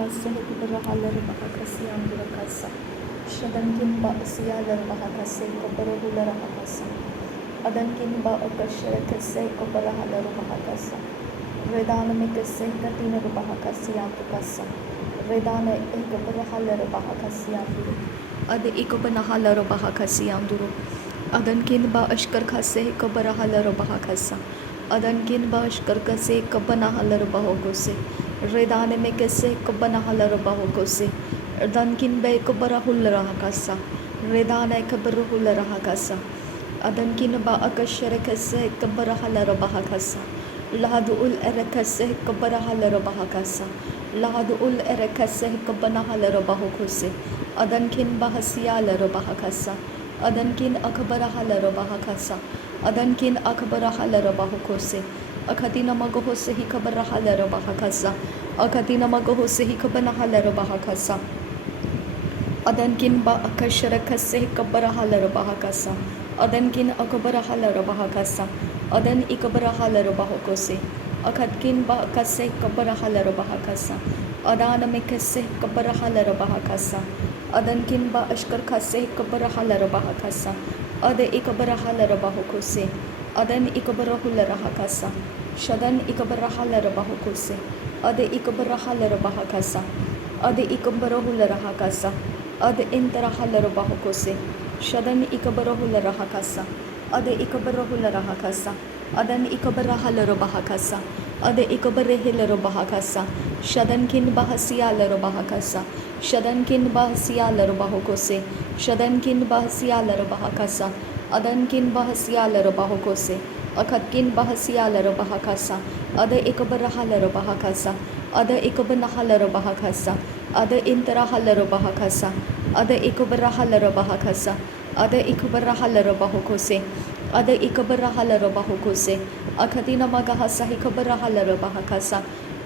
bahakasa hekubarahala bahakasi amburakasa. Shadankin ba asiyala bahakase kobarahula rahakasa. Adankin ba akasharakase kobarahala bahakasa. Redana mikase katina bahakasi ampukasa. Redana ekobarahala bahakasi amburu. Ad ekobanahala bahakasi amburu. Adankin ba ashkar khase kobarahala bahakasa. Adankin ba ashkar kase kobanahala bahokose. Redane में कैसे कब्बना huller बाहो से अदनकिन बे कब्बरा हुल रहा कासा रेदाने कब्बरा हुल रहा कासा अदनकिन बा अकशर कैसे कब्बरा huller बाहा कासा लहद उल एर कैसे कब्बरा हलर बाहा कासा लहद उल एर कैसे कब्बना हलर बाहो से अदनकिन बा हसिया लर बाहा कासा अदनकिन अकबरा हलर बाहा कासा अदनकिन अकबरा हलर बाहो से अखतीना मगहो से ही खबर हलर bahakasa अखतीना मगहो से ही खबर हलर bahakasa अदनकिन बा अकशर खसे कबर हलर bahakasa अदनकिन अकबर हलर bahakasa अदन इकबर हलर bahokoसे अखतकिन बा कसे कबर हलर bahakasa अदान में कसे कबर हलर bahakasa अदनकिन बा अशकर खसे कबर हलर bahakasa अद इकबर हलर bahokoसे अदन इकबर हुल rahakasa शदन इकबर हलर bahokose अद इकबर हलर bahakasa अद इकबर हुल rahakasa अद इंतर हलर bahokose शदन इकबर हुल rahakasa अद इकबर हुल rahakasa अदन इकबर हलर bahakasa अद इकबर हिलर bahakasa शदन किन bahasiya लर bahakasa शदन किन bahasiya लर bahokose शदन किन bahasiya लर bahakasa अदन किन bahasiya लर bahokose अखतकिन bahasiya लर bahakasa अद इकबर हलर bahakasa अद इकबर हलर bahakasa अद इंतरा हलर bahakasa अद इकबर हलर bahakasa अद इकबर हलर bahokose अद इकबर हलर bahokose अखतिना magahasa इकबर हलर bahakasa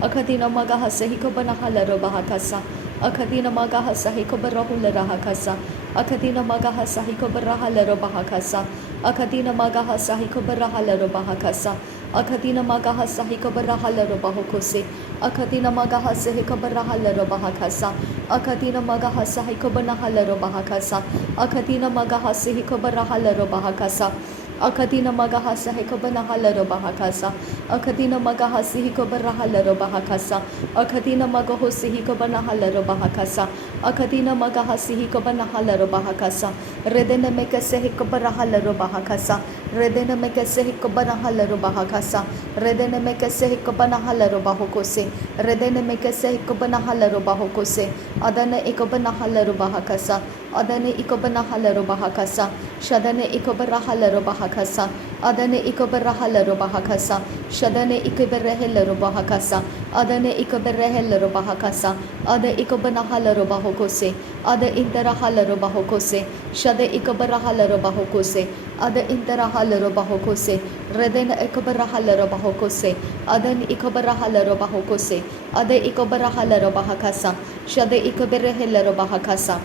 अखतिना magahasa इकबर हलर bahakasa अखतिना magahasa इकबर हुल rahakasa अखतिना magahasa इकबर हलर bahakasa अखतिना magahasa इकबर हलर bahakasa अखतिना magahasa इकबर हलर bahokose अखतिना magahasa इकबर हलर bahakasa अखतिना magahasa इकबर हलर bahakasa अखतिना magahasa इकबर हलर bahakasa अखतिना magahasa इकबर हलर bahakasa अखतिना magahasa इकबर हलर bahakasa अखतिना magahose इकबर हलर bahakasa अखतिना magahasa इकबर हलर bahakasa रेदेन में कैसे इकबर हलर bahakasa रेदेन में कैसे इकबर हलर bahakasa रेदेन में कैसे इकबर हलर bahokose रेदेन में कैसे इकबर हलर bahokose अदन इकबर हलर bahakasa अदन इकबर हलर bahakasa शदन इकबर हलर bahakasa अदन इकबर हलर bahakasa शदन इकबर हलर bahakasa अदन इकबर हलर bahakasa अद इकबर हलर bahokose अद इंतर हलर bahokose शद इकबर हलर bahokose अद इंतर हलर bahokose रेदेन इकबर हलर bahokose अदन इकबर हलर bahokose अद इकबर हलर bahakasa शद इकबर हलर bahakasa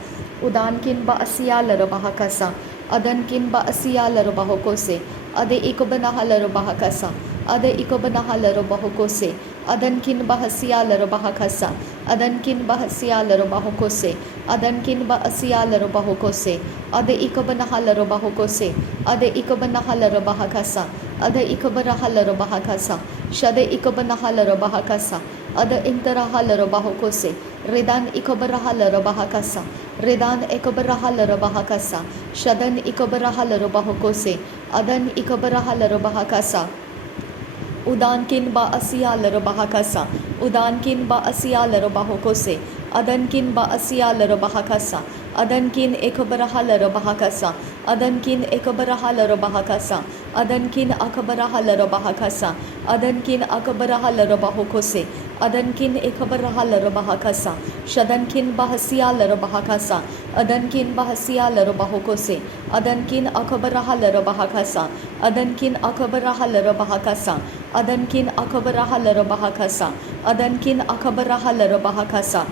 उदान किन बा असिया लर bahakasa अदन किन बा असिया लर bahokose अद इकबर हलर bahakasa अद इकबर हलर bahokose अदन किन बा हसिया लर bahakasa अदन किन बा हसिया लर bahokose अदन किन बा असिया लर bahokose अद इकबर हलर bahokose अद इकबर हलर bahakasa अद इकबर हलर bahakasa शद इकबर हलर bahakasa अद इंतरा हलर bahokose रेदान इकबर हलर bahakasa रेदान इकबर हलर bahakasa शदन इकबर हलर bahokose अदन इकबर हलर bahakasa उदान किन बा असिया लर bahakasa उदान किन बा असिया लर bahokose अदन किन बा असिया लर bahakasa अदन किन एकबर हलर bahakasa अदन किन एकबर हलर bahakasa अदन किन अकबर हलर bahakasa अदन किन अकबर हलर bahokose अदन किन एकबर हलर bahakasa शदन किन bahasiya लर bahakasa अदन किन bahasiya लर bahokose अदन किन अकबर हलर bahakasa अदन किन अकबर हलर bahakasa अदन किन अकबर हलर bahakasa अदन किन अकबर हलर bahakasa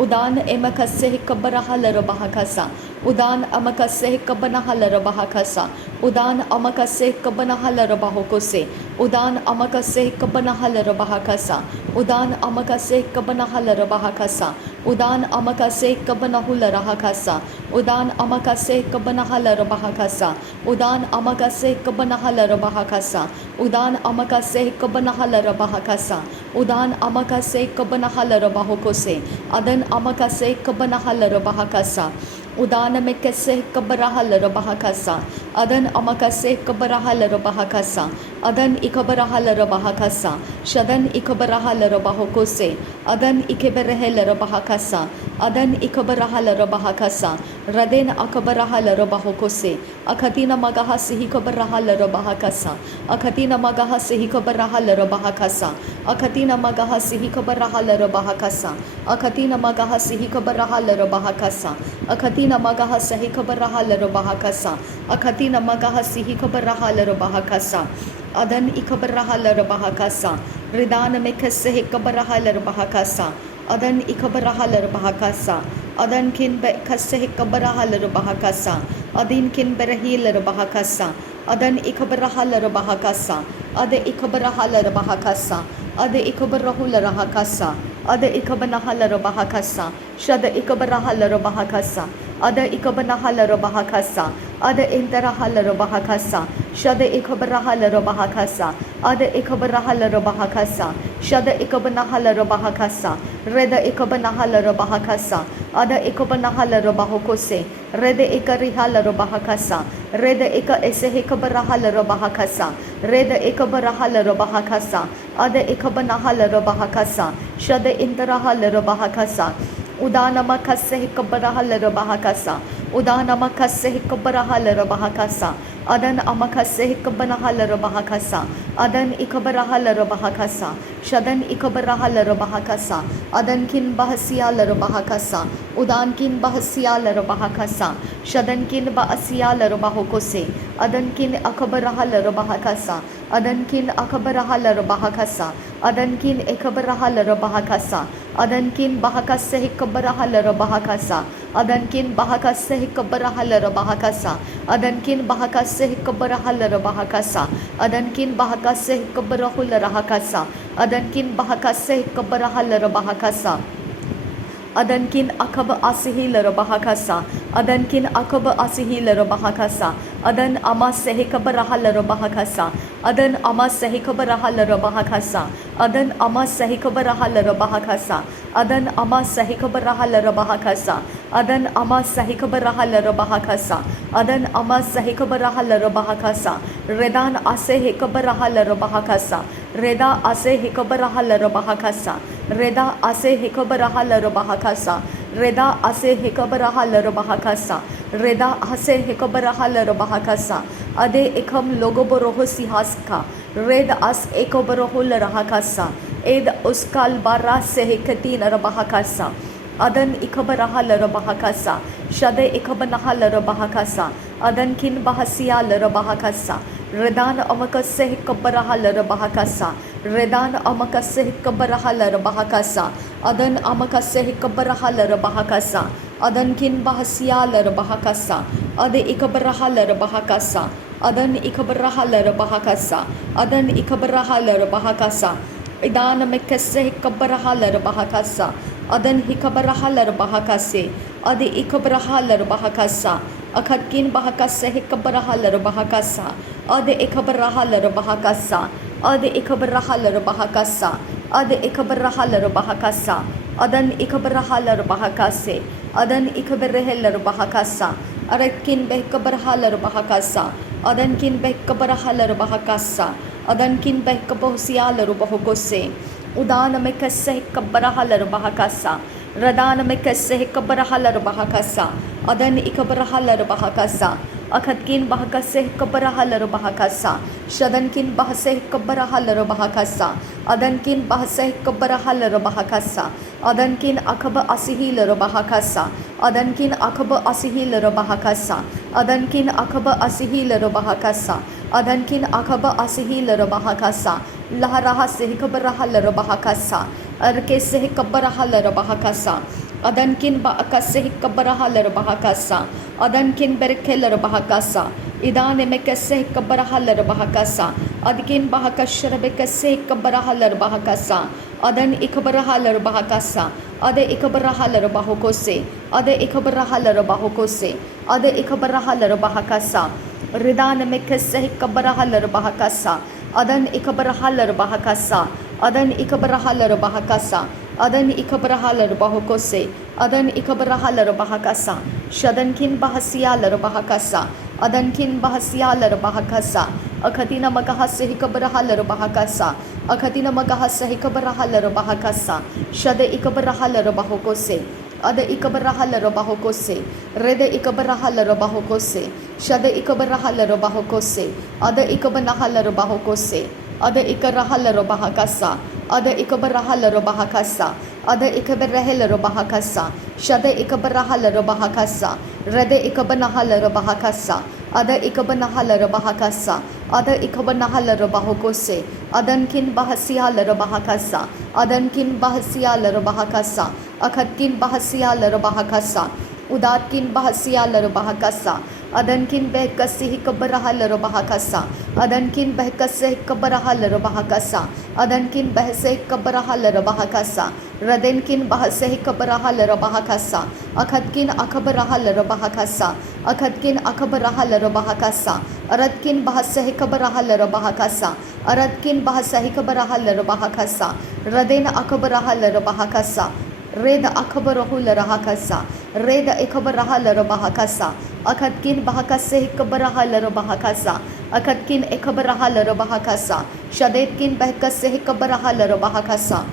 उदान एमकसे कबर हलर bahakasa Udan amakase kabanahala bahakasa. Udan amakase kabanahala bahokose. Udan amakase kabanahala bahakasa. Udan amakase kabanahala bahakasa. Udan amakase kabanahula rahakasa. Udan amakase kabanahala bahakasa. Udan amakase kabanahala bahakasa. Udan amakase kabanahala bahakasa. Udan amakase kabanahala bahokose. Adan amakase kabanahala bahakasa. Udana mekase kabarahala bahakasa. Adan amakase kabarahala bahakasa. Adan ikabarahala bahakasa. Shadan ikabarahala bahokose. Adan ikeberehela bahakasa. Adan ikabarahala bahakasa. Raden akabarahala bahokose. Akatina magahasi hikabarahala bahakasa. Akatina magahasi hikabarahala bahakasa. Akatina magahasi hikabarahala bahakasa. Akatina magahasi hikabarahala bahakasa. Akatina magahasa hikabarahala bahakasa. Akatina magahasi hikabarahala bahakasa. Adan ikabarahala bahakasa. Ridana mekase hikabarahala bahakasa. Adan ikabarahala bahakasa. Adan kin bekase hikabarahala bahakasa. Adin kin berahila bahakasa. Adan ikabarahala bahakasa. Ade ikabarahala bahakasa. Ade ikabarahula rahakasa. Ade ikabanahala bahakasa. Shada ikabarahala bahakasa. Ada ikabanahala bahakasa. Ada interahala bahakasa. Shada ikabarahala bahakasa. Ada ikabarahala bahakasa. Shada ikabanahala bahakasa. Reda ikabanahala bahakasa. Ada ikabanahala bahokose. Reda ikarihala bahakasa. Reda ika esehikabarahala bahakasa. Reda ikabarahala bahakasa. Ada ikabanahala bahakasa. Shada interahala bahakasa. Udana makase hikabarahala bahakasa. Udana makase hikabarahala bahakasa. Adan amakase hikabanahala bahakasa. Adan ikabarahala bahakasa. Shadan ikabarahala bahakasa. Adan kin bahasiyala bahakasa. Udan kin bahasiyala bahakasa. Shadan kin bahasiyala bahokose. Adan kin akabarahala bahakasa. Adan kin akabarahala bahakasa. Adan kin ekabarahala bahakasa. Adan kin bahakase hikabarahala bahakasa. Adan kin bahakase hikabarahala bahakasa. Adan kin bahakase hikabarahala bahakasa. Adan kin bahakase hikabarahula rahakasa. Adan kin bahakase hikabarahala bahakasa. Adankin akaba asihila bahakasa. Adankin akaba asihila bahakasa. Adan amase hikabarahala bahakasa. Adan amase hikabarahala bahakasa. Adan amase hikabarahala bahakasa. Adan amase hikabarahala bahakasa. Adan amase hikabarahala bahakasa. Adan amase hikabarahala bahakasa. Redan ase hikabarahala bahakasa. Reda ase hikabarahala bahakasa. Reda ase hikabarahala bahakasa. Reda ase hikabarahala bahakasa. Reda ase hikabarahala bahakasa. Ade ekam logoboroho sihaska. Red as ekoborohul rahakasa. Ed uskal bara se hikatina bahakasa. Adan ikabarahala bahakasa. Shade ikabanahala bahakasa. Adan kin bahasiyala bahakasa. Redan amakase hikabarahala bahakasa. Redan amakase hikabarahala bahakasa. Adan amakase hikabarahala bahakasa. Adan kin bahasiyala bahakasa. Ade ikabarahala bahakasa. Adan ikabarahala bahakasa. Adan ikabarahala bahakasa. Idan mekase hikabarahala bahakasa. Adan hikabarahala bahakase. Ade ikabarahala bahakasa. Akatkin bahakase hikabarahala bahakasa. Ade ikabarahala bahakasa. Ade ikabarahala bahakasa. Ade ikabarahala bahakasa. Adan ikabarahala bahakase. Adan ikabarahela bahakasa. Aratkin behkabarahala bahakasa. Adan kin behkabarahala bahakasa. Adan kin behkabohsiala bahokose. Udana mekase hikabarahala bahakasa. Radana mekase hikabarahala bahakasa. Adan ikabarahala bahakasa. Akatkin bahakase hikabarahala bahakasa. Shadankin bahase hikabarahala bahakasa. Adankin bahase hikabarahala bahakasa. Adankin akaba asihila bahakasa. Adankin akaba asihila bahakasa. Adankin akaba asihila bahakasa. Adankin akaba asihila bahakasa. Laharaha se hikabarahala bahakasa. Arke se hikabarahala bahakasa. Adankin ba akase hikabarahalar bahakasa. Adankin berkelar bahakasa. Idane mekase hikabarahalar bahakasa. Adkin bahakashara bekase hikabarahalar bahakasa. Adan ikabarahalar bahakasa. Ade ikabarahalar bahokose. Ade ikabarahalar bahokose. Ade ikabarahalar bahakasa. Ridane mekase hikabarahalar bahakasa. Adan ikabarahalar bahakasa. Adan ikabarahalar bahakasa. Adan ikabarahalar bahokose. Adan ikabarahalar bahakasa. Shadankin bahasiyalar bahakasa. Adankin bahasiyalar bahakasa. Akatina magahasa hikabarahalar bahakasa. Akatina magahasa hikabarahalar bahakasa. Shade ikabarahalar bahokose. Ada ikabarahalar bahokose. Rede ikabarahalar bahokose. Shade ikabarahalar bahokose. Ada ikabanahalar bahokose. Ada ikarahalar bahakasa. Ada ikabarahalar bahakasa. Ada ikabarahalar bahakasa. Shade ikabarahalar bahakasa. Rede ikabanahalar bahakasa. Ada ikabanahalar bahakasa. Ada ikabanahalar bahokose. Adankin bahasiyalar bahakasa. Adankin bahasiyalar bahakasa. Akatkin bahasiyalar bahakasa. Udatkin bahasiyalar bahakasa. Adankin behkasi hikabarahalar bahakasa. Adankin behkasi hikabarahalar bahakasa. Adankin behse hikabarahalar bahakasa. Radenkin bahse hikabarahalar bahakasa. Akatkin akabarahalar bahakasa. Akatkin akabarahalar bahakasa. Aradkin bahse hikabarahalar bahakasa. Aradkin bahse hikabarahalar bahakasa. Raden akabarahalar bahakasa. Reda akabarahul rahakasa. Reda ekabarahal bahakasa. Akatkin bahakase hikabarahal bahakasa. Akatkin ekabarahal bahakasa. Shadetkin bahkase hikabarahal bahakasa.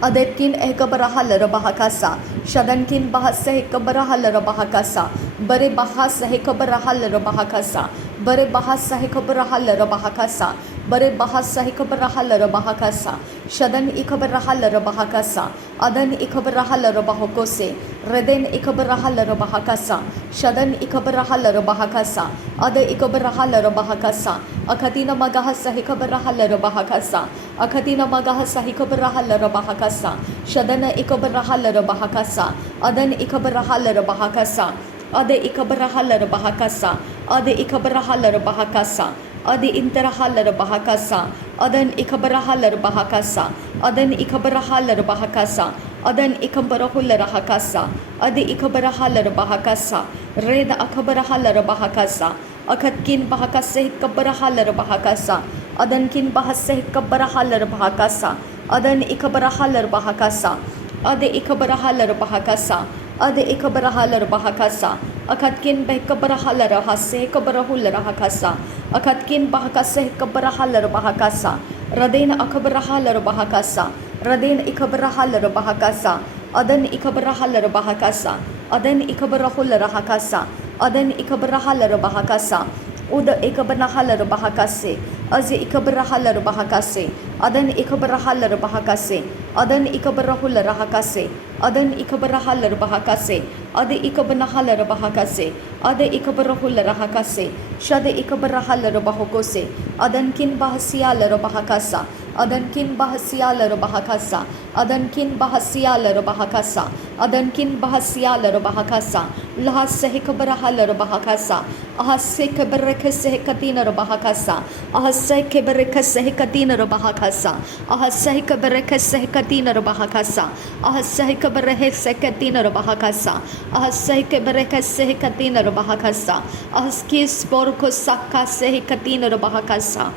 Adetkin ekabarahal bahakasa. Shadankin bahase hikabarahal bahakasa. Bare bahasa hikabarahal bahakasa. Bare bahasa hikabarahal bahakasa. Bare bahasa hikabarahal bahakasa. Shadan ikabarahal bahakasa. Adan ikabarahal bahokose. Reden ikabarahal bahakasa. Shadan ikabarahal bahakasa. Ada ikabarahal bahakasa. Akatina magahasa hikabarahal bahakasa. Akatina magahasa hikabarahal bahakasa. Shadana ikabarahal bahakasa. Adan ikabarahal bahakasa. Ada ikabarahal bahakasa. Ada ikabarahal bahakasa. Adi interahalar bahakasa. Adan ikabarahalar bahakasa. Adan ikabarahalar bahakasa. Adan ikabarahular hakasa. Adi ikabarahalar bahakasa. Reda akabarahalar bahakasa. Akatkin bahakasa hikabarahalar bahakasa. Adankin bahasa hikabarahalar bahakasa. Adan ikabarahalar bahakasa. Adi ikabarahalar bahakasa. Adi ikabarahalar bahakasa. Akatkin bahikabarahalar hase hikabarahul rahakasa. Akatkin bahakasa hikabarahalar bahakasa. Radena akabarahalar bahakasa. Radena ikabarahalar bahakasa. Adan ikabarahalar bahakasa. Adan ikabarahul rahakasa. Adan ikabarahalar bahakasa. Uda ikabanahalar bahakase. Azi ikabarahalar bahakase. Adan ikabarahalar bahakase. Adan ikabarahul rahakase. Adan ikabarahalar bahakase. Adi ikabanahalar bahakase. Adi ikabarahul rahakase. Shade ikabarahalar bahokose. Adankin bahasiyalar bahakasa. Adankin bahasiyalar bahakasa. Adankin bahasiyalar bahakasa. Adankin bahasiyalar bahakasa. Lahas hikabarahalar bahakasa. Ahas hikabarakase hikatinar bahakasa. Ahas hikabarakase hikatinar bahakasa. Ahas hikabarakase hikatinar bahakasa. Ahas hikabarakase hikatinar bahakasa. Ahas hikabarakase hikatinar bahakasa. Ahas kis porko sakase hikatinar bahakasa.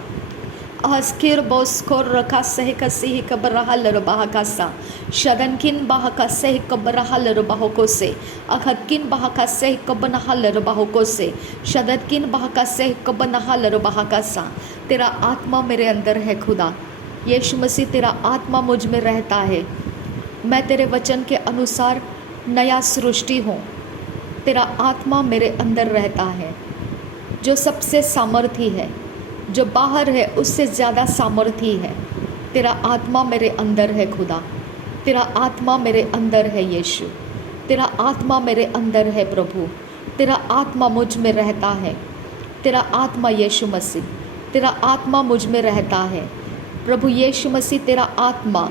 Askir boskor rakase hikasi hikabarahal bahakasa. Shadankin bahakase hikabarahal bahokose. Akhatkin bahakase hikabanahal bahokose. Shadatkin bahakase hikabanahal bahakasa. तेरा आत्मा मेरे अंदर है खुदा. यीशु मसीह तेरा आत्मा मुझ में रहता है. मैं तेरे वचन के अनुसार नया सृष्टि हूँ. तेरा आत्मा मेरे अंदर रहता है जो सबसे सामर्थी है, जो बाहर है उससे ज़्यादा सामर्थी है. तेरा आत्मा मेरे अंदर है खुदा. तेरा आत्मा मेरे अंदर है यीशु. तेरा आत्मा मेरे अंदर है प्रभु. तेरा आत्मा मुझ में रहता है. तेरा आत्मा यीशु मसीह, तेरा आत्मा मुझ में रहता है. प्रभु यीशु मसीह तेरा आत्मा,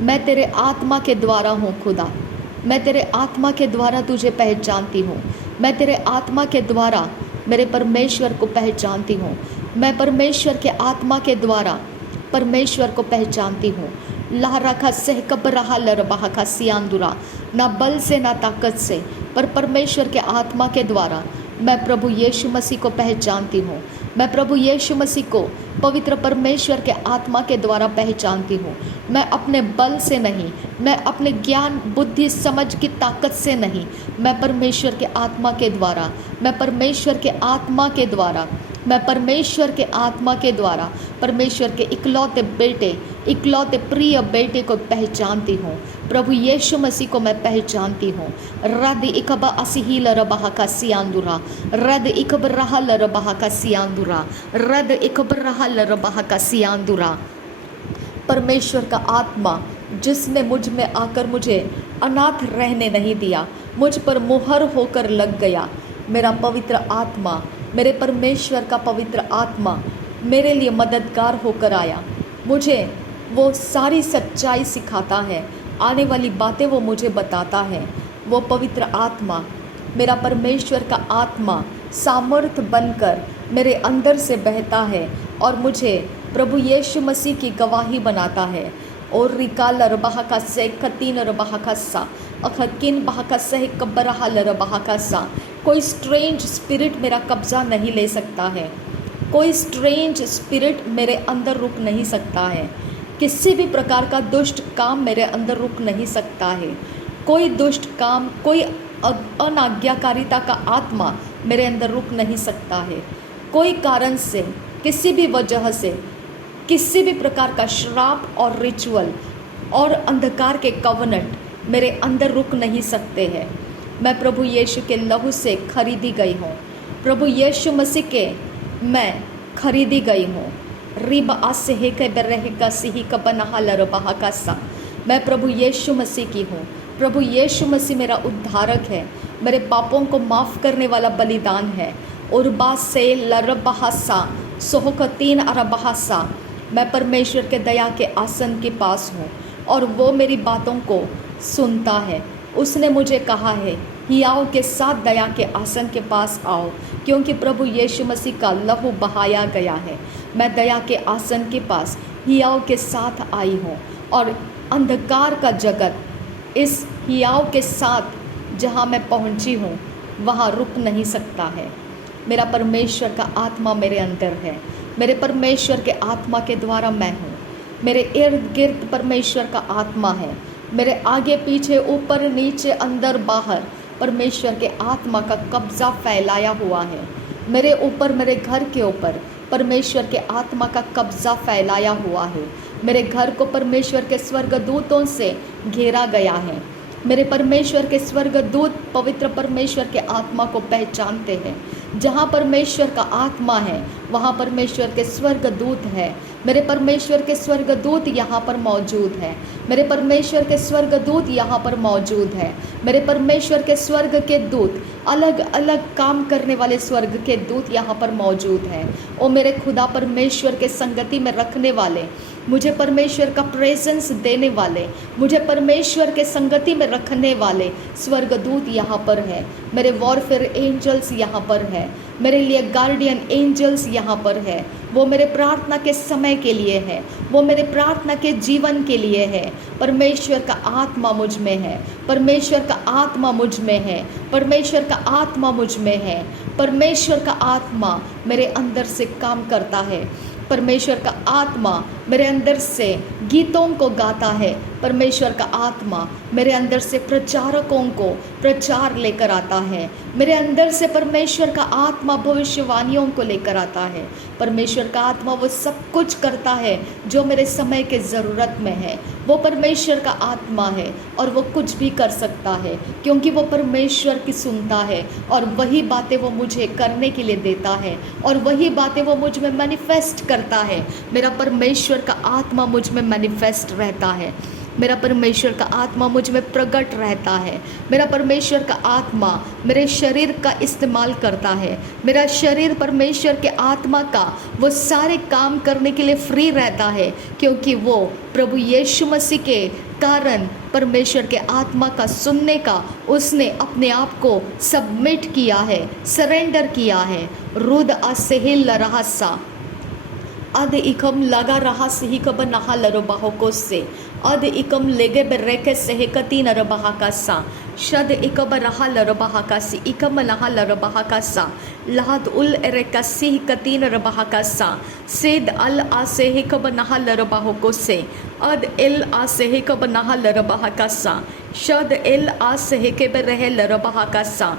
मैं तेरे आत्मा के द्वारा हूँ खुदा. मैं तेरे आत्मा के द्वारा तुझे पहचानती हूँ। मैं तेरे आत्मा के द्वारा मेरे परमेश्वर को पहचानती हूँ। मैं परमेश्वर के आत्मा के द्वारा परमेश्वर को पहचानती हूँ। लहरा का सहकब रहा लरबहा का सियांदुरा, ना बल से ना ताकत से, पर परमेश्वर के आत्मा के द्वारा मैं प्रभु यीशु मसीह को पहचानती हूँ। मैं प्रभु यीशु मसीह को पवित्र परमेश्वर के आत्मा के द्वारा पहचानती हूँ। मैं अपने बल से नहीं, मैं अपने ज्ञान बुद्धि समझ की ताकत से नहीं, मैं परमेश्वर के आत्मा के द्वारा, मैं परमेश्वर के आत्मा के द्वारा, मैं परमेश्वर के आत्मा के द्वारा परमेश्वर के इकलौते बेटे, इकलौते प्रिय बेटे को पहचानती हूँ। प्रभु यीशु मसीह को मैं पहचानती हूँ। रद इकबा असिहिल रबहा का सियांदुरा, रद इकब रहल रबहा का सियांदुरा, रद इकब रहल रबहा का सियांदुरा। परमेश्वर का आत्मा जिसने मुझ में आकर मुझे अनाथ रहने नहीं दिया, मुझ पर मुहर होकर लग गया। मेरा पवित्र आत्मा, मेरे परमेश्वर का पवित्र आत्मा मेरे लिए मददगार होकर आया। मुझे वो सारी सच्चाई सिखाता है, आने वाली बातें वो मुझे बताता है। वो पवित्र आत्मा, मेरा परमेश्वर का आत्मा सामर्थ बनकर मेरे अंदर से बहता है और मुझे प्रभु यीशु मसीह की गवाही बनाता है। और रिकाल रबहा का से कतीन रबहा का सा अखकिन बहा का सह कब्बरहा रबहा का सा। कोई स्ट्रेंज स्पिरिट मेरा कब्ज़ा नहीं ले सकता है। कोई स्ट्रेंज स्पिरिट मेरे अंदर रुक नहीं सकता है। किसी भी प्रकार का दुष्ट काम मेरे अंदर रुक नहीं सकता है। कोई दुष्ट काम, कोई अनाज्ञाकारिता का आत्मा मेरे अंदर रुक नहीं सकता है। कोई कारण से, किसी भी वजह से, किसी भी प्रकार का श्राप और रिचुअल और अंधकार के कवनेंट मेरे अंदर रुक नहीं सकते हैं। मैं प्रभु यीशु के लहू से खरीदी गई हूँ। प्रभु यीशु मसीह के मैं खरीदी गई हूँ। रिब आसे हे के बरह का सिही का बनहा लरबहा का सा। मैं प्रभु यीशु मसीह की हूँ। प्रभु यीशु मसीह मेरा उद्धारक है, मेरे पापों को माफ़ करने वाला बलिदान है। उर्बा से लरबहा सा सोहकतीन अरबहा सा। मैं परमेश्वर के दया के आसन के पास हूँ और वो मेरी बातों को सुनता है। उसने मुझे कहा है, हियाव के साथ दया के आसन के पास आओ, क्योंकि प्रभु यीशु मसीह का लहू बहाया गया है। मैं दया के आसन के पास हियाव के साथ आई हूँ और अंधकार का जगत इस हियाव के साथ जहाँ मैं पहुँची हूँ वहाँ रुक नहीं सकता है। मेरा परमेश्वर का आत्मा मेरे अंदर है। मेरे परमेश्वर के आत्मा के द्वारा मैं हूँ। मेरे इर्द गिर्द परमेश्वर का आत्मा है। मेरे आगे पीछे ऊपर नीचे अंदर बाहर परमेश्वर के आत्मा का कब्ज़ा फैलाया हुआ है। मेरे ऊपर, मेरे घर के ऊपर परमेश्वर के आत्मा का कब्ज़ा फैलाया हुआ है। मेरे घर को परमेश्वर के स्वर्गदूतों से घेरा गया है। मेरे परमेश्वर के स्वर्गदूत पवित्र परमेश्वर के आत्मा को पहचानते हैं। जहाँ परमेश्वर का आत्मा है वहाँ परमेश्वर के स्वर्गदूत है। मेरे परमेश्वर के स्वर्गदूत यहाँ पर मौजूद है। मेरे परमेश्वर के स्वर्गदूत यहाँ पर मौजूद है। मेरे परमेश्वर के स्वर्ग के दूत, अलग अलग काम करने वाले स्वर्ग के दूत यहाँ पर मौजूद हैं। ओ मेरे खुदा परमेश्वर के संगति में रखने वाले, मुझे परमेश्वर का प्रेजेंस देने वाले, मुझे परमेश्वर के संगति में रखने वाले स्वर्गदूत यहाँ पर है। मेरे वॉरफेयर एंजल्स यहाँ पर है। मेरे लिए गार्डियन एंजल्स यहाँ पर है। वो मेरे प्रार्थना के समय के लिए है। वो मेरे प्रार्थना के जीवन के लिए है। परमेश्वर का आत्मा मुझ में है। परमेश्वर का आत्मा मुझ में है। परमेश्वर का आत्मा मुझ में है। परमेश्वर का आत्मा मेरे अंदर से काम करता है। परमेश्वर का आत्मा मेरे अंदर से गीतों को गाता है। परमेश्वर का आत्मा मेरे अंदर से प्रचारकों को प्रचार लेकर आता है। मेरे अंदर से परमेश्वर का आत्मा भविष्यवाणियों को लेकर आता है। परमेश्वर का आत्मा वो सब कुछ करता है जो मेरे समय के ज़रूरत में है। वो परमेश्वर का आत्मा है और वो कुछ भी कर सकता है, क्योंकि वो परमेश्वर की सुनता है और वही बातें वो मुझे करने के लिए देता है और वही बातें वो मुझ में मैनिफेस्ट करता है। मेरा परमेश्वर का आत्मा मुझ में मैनिफेस्ट रहता है। मेरा परमेश्वर का आत्मा मुझ में प्रकट रहता है। मेरा परमेश्वर का आत्मा मेरे शरीर का इस्तेमाल करता है। मेरा शरीर परमेश्वर के आत्मा का वो सारे काम करने के लिए फ्री रहता है, क्योंकि वो प्रभु यीशु मसीह के कारण परमेश्वर के आत्मा का सुनने का उसने अपने आप को सबमिट किया है, सरेंडर किया है। रुद असेहिल रहसा अद इकम लगा रहा सही कब नहा लरो बाहो से अद इकम लेगे बेरेके सहे कती नर बहा का सा शद इकब रहा लर बहा का सी इकम नहा लर बहा का सा लहद उल एरेका सी कती नर बहा का सा सेद अल आसे हे कब नहा लर बाहो को से अद इल आसे हे कब नहा लर बहा का सा शद इल आसे हे के रहे लर बहा का सा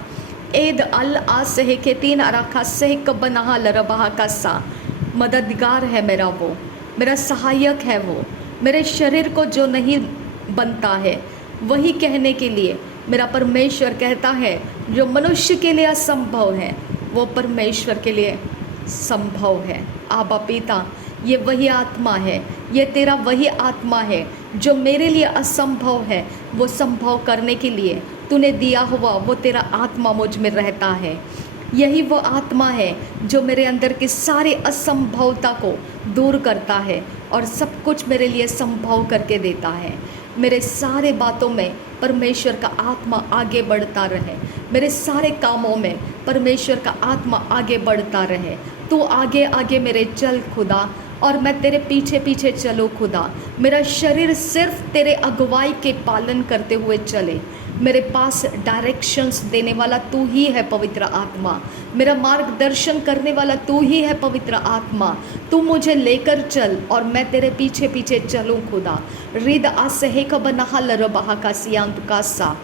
एद अल आसे हे के तीन अराखा से कब नहा लर बहा का सा। मददगार है मेरा वो, मेरा सहायक है वो, मेरे शरीर को जो नहीं बनता है वही कहने के लिए मेरा परमेश्वर कहता है। जो मनुष्य के लिए असंभव है वो परमेश्वर के लिए संभव है। आबा पिता, ये वही आत्मा है, ये तेरा वही आत्मा है जो मेरे लिए असंभव है वो संभव करने के लिए तूने दिया हुआ वो तेरा आत्मा मुझ में रहता है। यही वो आत्मा है जो मेरे अंदर की सारी असंभवता को दूर करता है और सब कुछ मेरे लिए संभव करके देता है। मेरे सारे बातों में परमेश्वर का आत्मा आगे बढ़ता रहे, मेरे सारे कामों में परमेश्वर का आत्मा आगे बढ़ता रहे। तू आगे आगे मेरे चल खुदा और मैं तेरे पीछे पीछे चलूँ खुदा। मेरा शरीर सिर्फ तेरे अगुवाई के पालन करते हुए चले। मेरे पास डायरेक्शंस देने वाला तू ही है पवित्र आत्मा, मेरा मार्गदर्शन करने वाला तू ही है पवित्र आत्मा। तू मुझे लेकर चल और मैं तेरे पीछे पीछे चलूँ खुदा। रिद आसहे कब नहल रबहा का सियांत का सा।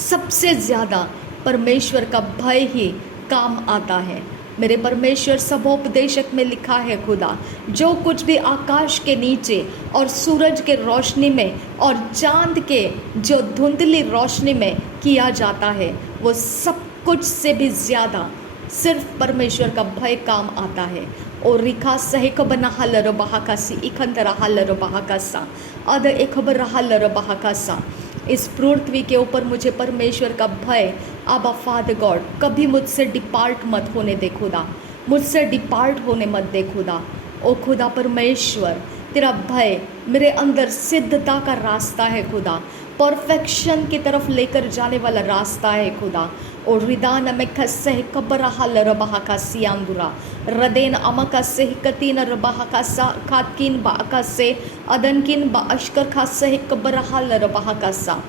सबसे ज़्यादा परमेश्वर का भय ही काम आता है। मेरे परमेश्वर सबोपदेशक में लिखा है खुदा, जो कुछ भी आकाश के नीचे और सूरज के रोशनी में और चांद के जो धुंधली रोशनी में किया जाता है वो सब कुछ से भी ज़्यादा सिर्फ परमेश्वर का भय काम आता है। और रिखा सहेक बना हलर बहाकासी इखंदरा हलर बहाकासा अद एक हलर बहाकासा। इस पृथ्वी के ऊपर मुझे परमेश्वर का भय, आबा फादर गॉड, कभी मुझसे डिपार्ट मत होने दे खुदा, मुझसे डिपार्ट होने मत दे खुदा। ओ खुदा परमेश्वर, तेरा भय मेरे अंदर सिद्धता का रास्ता है खुदा, परफेक्शन की तरफ लेकर जाने वाला रास्ता है खुदा। और रिदान में खस्से कबरा हलर बहाका सियांदुरा रदेन अमका से कतीन रबहाका सा खातकिन बाका से अदनकिन बा अश्कर खासे कबरा हलर बहाका सा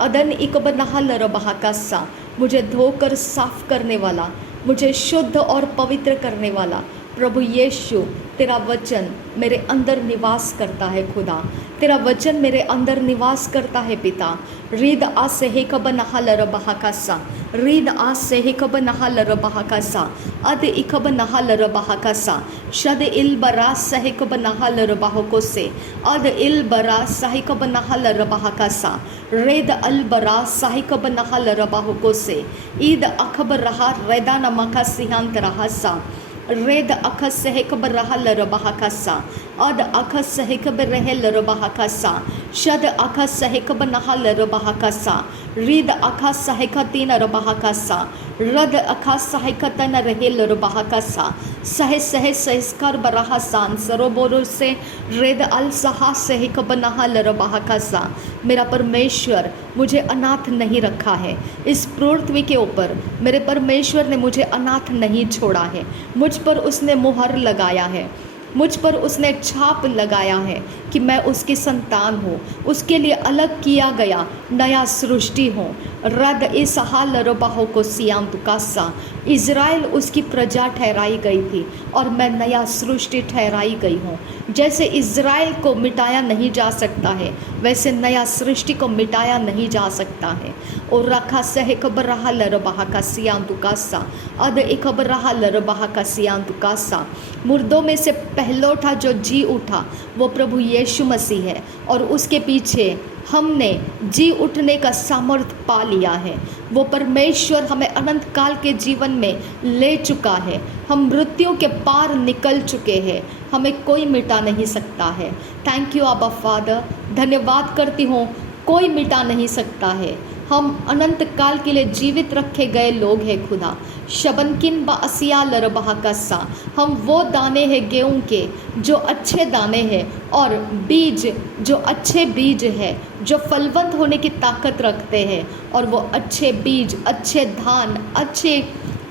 अदन इकब नहलर बहाका सा। मुझे धोकर साफ करने वाला, मुझे शुद्ध और पवित्र करने वाला प्रभु यीशु, तेरा वचन मेरे अंदर निवास करता है खुदा, तेरा वचन मेरे अंदर निवास करता है पिता। रीद आ से हे कब नहलर बहाकासा, रीद आ से हे कब नहलर बहाकासा अद इकब नहलर बहाकासा शद इल बरा सहे कब नहलर बहाको से अद इल बरा सहे कब नहलर बहाकासा रेद अल बरा सहे कब नहलर बहाको से ईद अखब रहा रेदा नमका सिहांत रहा सा रेद अखस सहकब रहल रबहाकसा अद अखस सहकब रहल रबहाकसा शद अखस सहकब नहल रबहाकसा रीद अखस सहकतीन रबहाकसा रद अखस सहकतन रहेल रबहाकसा सह सह सहस्कर बरहसान सरोबोर से रेद अल सहा सहकब नहल रबहाकसा। मेरा परमेश्वर मुझे अनाथ नहीं रखा है, इस पृथ्वी के ऊपर मेरे परमेश्वर ने मुझे अनाथ नहीं छोड़ा है। मुझ पर उसने मुहर लगाया है, मुझ पर उसने छाप लगाया है कि मैं उसकी संतान हूँ, उसके लिए अलग किया गया नया सृष्टि हूँ। रद इस हाल रबाहो को सियाम दुकासा, इज़राइल उसकी प्रजा ठहराई गई थी और मैं नया सृष्टि ठहराई गई हूँ। जैसे इज़राइल को मिटाया नहीं जा सकता है वैसे नया सृष्टि को मिटाया नहीं जा सकता है। और रखा सह खबर रहा लरबाहा का सियाम दुकासा अद इखबर रहा लरबाहा का सियाम दुकासा। मुर्दों में से पहलोठा जो जी उठा वो प्रभु यीशु मसीह है और उसके पीछे हमने जी उठने का सामर्थ्य पा लिया है। वो परमेश्वर हमें अनंत काल के जीवन में ले चुका है, हम मृत्यु के पार निकल चुके हैं, हमें कोई मिटा नहीं सकता है। थैंक यू आबा फादर, धन्यवाद करती हूँ, कोई मिटा नहीं सकता है। हम अनंत काल के लिए जीवित रखे गए लोग हैं खुदा। शबनकिन बासिया लरबहाकसा, हम वो दाने हैं गेहूं के जो अच्छे दाने हैं, और बीज जो अच्छे बीज है, जो फलवंत होने की ताकत रखते हैं, और वो अच्छे बीज, अच्छे धान, अच्छे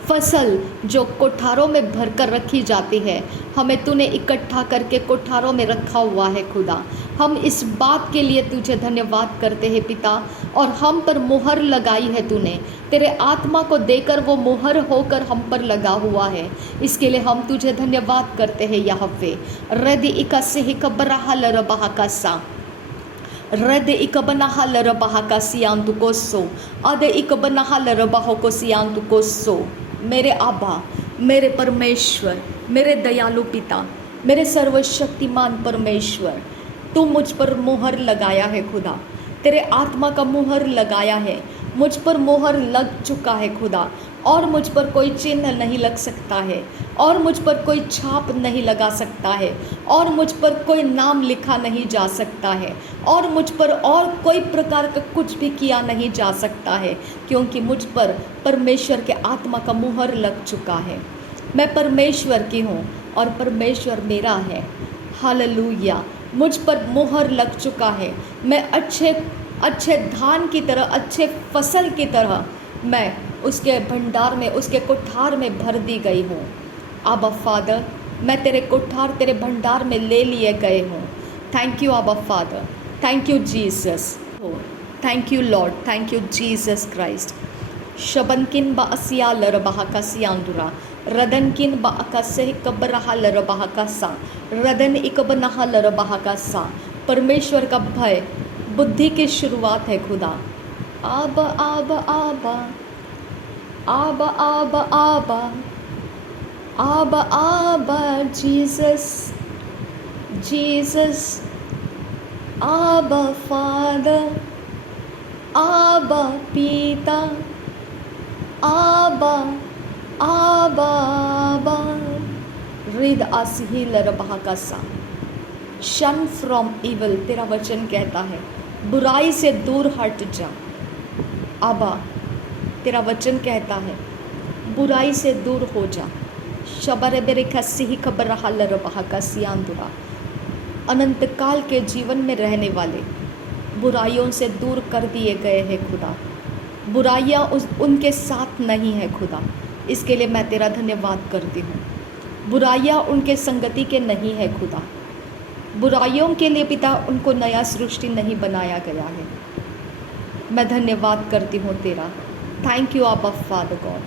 फसल जो कोठारों में भरकर रखी जाती है, हमें तूने इकट्ठा करके कोठारों में रखा हुआ है खुदा। हम इस बात के लिए तुझे धन्यवाद करते हैं पिता, और हम पर मुहर लगाई है तूने, तेरे आत्मा को देकर वो मुहर होकर हम पर लगा हुआ है। इसके लिए हम तुझे धन्यवाद करते हैं यहोवे। रद इकसे हिकबराह लरबहाकसा, रद इकबनाह लरबहाकसियांतुकोसो, अद इकबनाह लरबहाकोसियांतुकोसो। मेरे आबा, मेरे परमेश्वर, मेरे दयालु पिता, मेरे सर्वशक्तिमान परमेश्वर, तू मुझ पर मुहर लगाया है खुदा। तेरे आत्मा का मुहर लगाया है, मुझ पर मुहर लग चुका है खुदा, और मुझ पर कोई चिन्ह नहीं लग सकता है, और मुझ पर कोई छाप नहीं लगा सकता है, और मुझ पर कोई नाम लिखा नहीं जा सकता है, और मुझ पर और कोई प्रकार का कुछ भी किया नहीं जा सकता है, क्योंकि मुझ पर परमेश्वर के आत्मा का मुहर लग चुका है। मैं परमेश्वर की हूँ और परमेश्वर मेरा है। हालेलुया। मुझ पर मुहर लग चुका है। मैं अच्छे धान की तरह, अच्छे फसल की तरह मैं उसके भंडार में, उसके कोठार में भर दी गई हूँ। आबा फादर, मैं तेरे कोठार, तेरे भंडार में ले लिए गए हूँ। थैंक यू आबा father, thank you Jesus, thank you Lord, thank you Jesus Christ. शबनकिन बासिया लरबहाकसियांदुरा, रदनकिन बाकसे कबरहा लरबहाकसा, रदन इकबनहा लरबहाकसा। परमेश्वर का भय बुद्धि की शुरुआत है खुदा। आबा आबा आबा आबा आबा आबा आबा आबा जीसस जीसस, आबा फादर, आबा पिता, आबा आबा आबा। रिद आसही लरबहाकसा, शन फ्रॉम इवल, तेरा वचन कहता है बुराई से दूर हट जा। आबा, तेरा वचन कहता है बुराई से दूर हो जा। शबर बेरे खसी ही खबर रहा लरबहाकसियांदुरा। अनंत काल के जीवन में रहने वाले बुराइयों से दूर कर दिए गए हैं खुदा। बुराइयाँ उनके साथ नहीं है खुदा। इसके लिए मैं तेरा धन्यवाद करती हूँ। बुराइयाँ उनके संगति के नहीं है खुदा। बुराइयों के लिए पिता उनको नया सृष्टि नहीं बनाया गया है। मैं धन्यवाद करती हूँ तेरा। थैंक यू आबा फादर गॉड।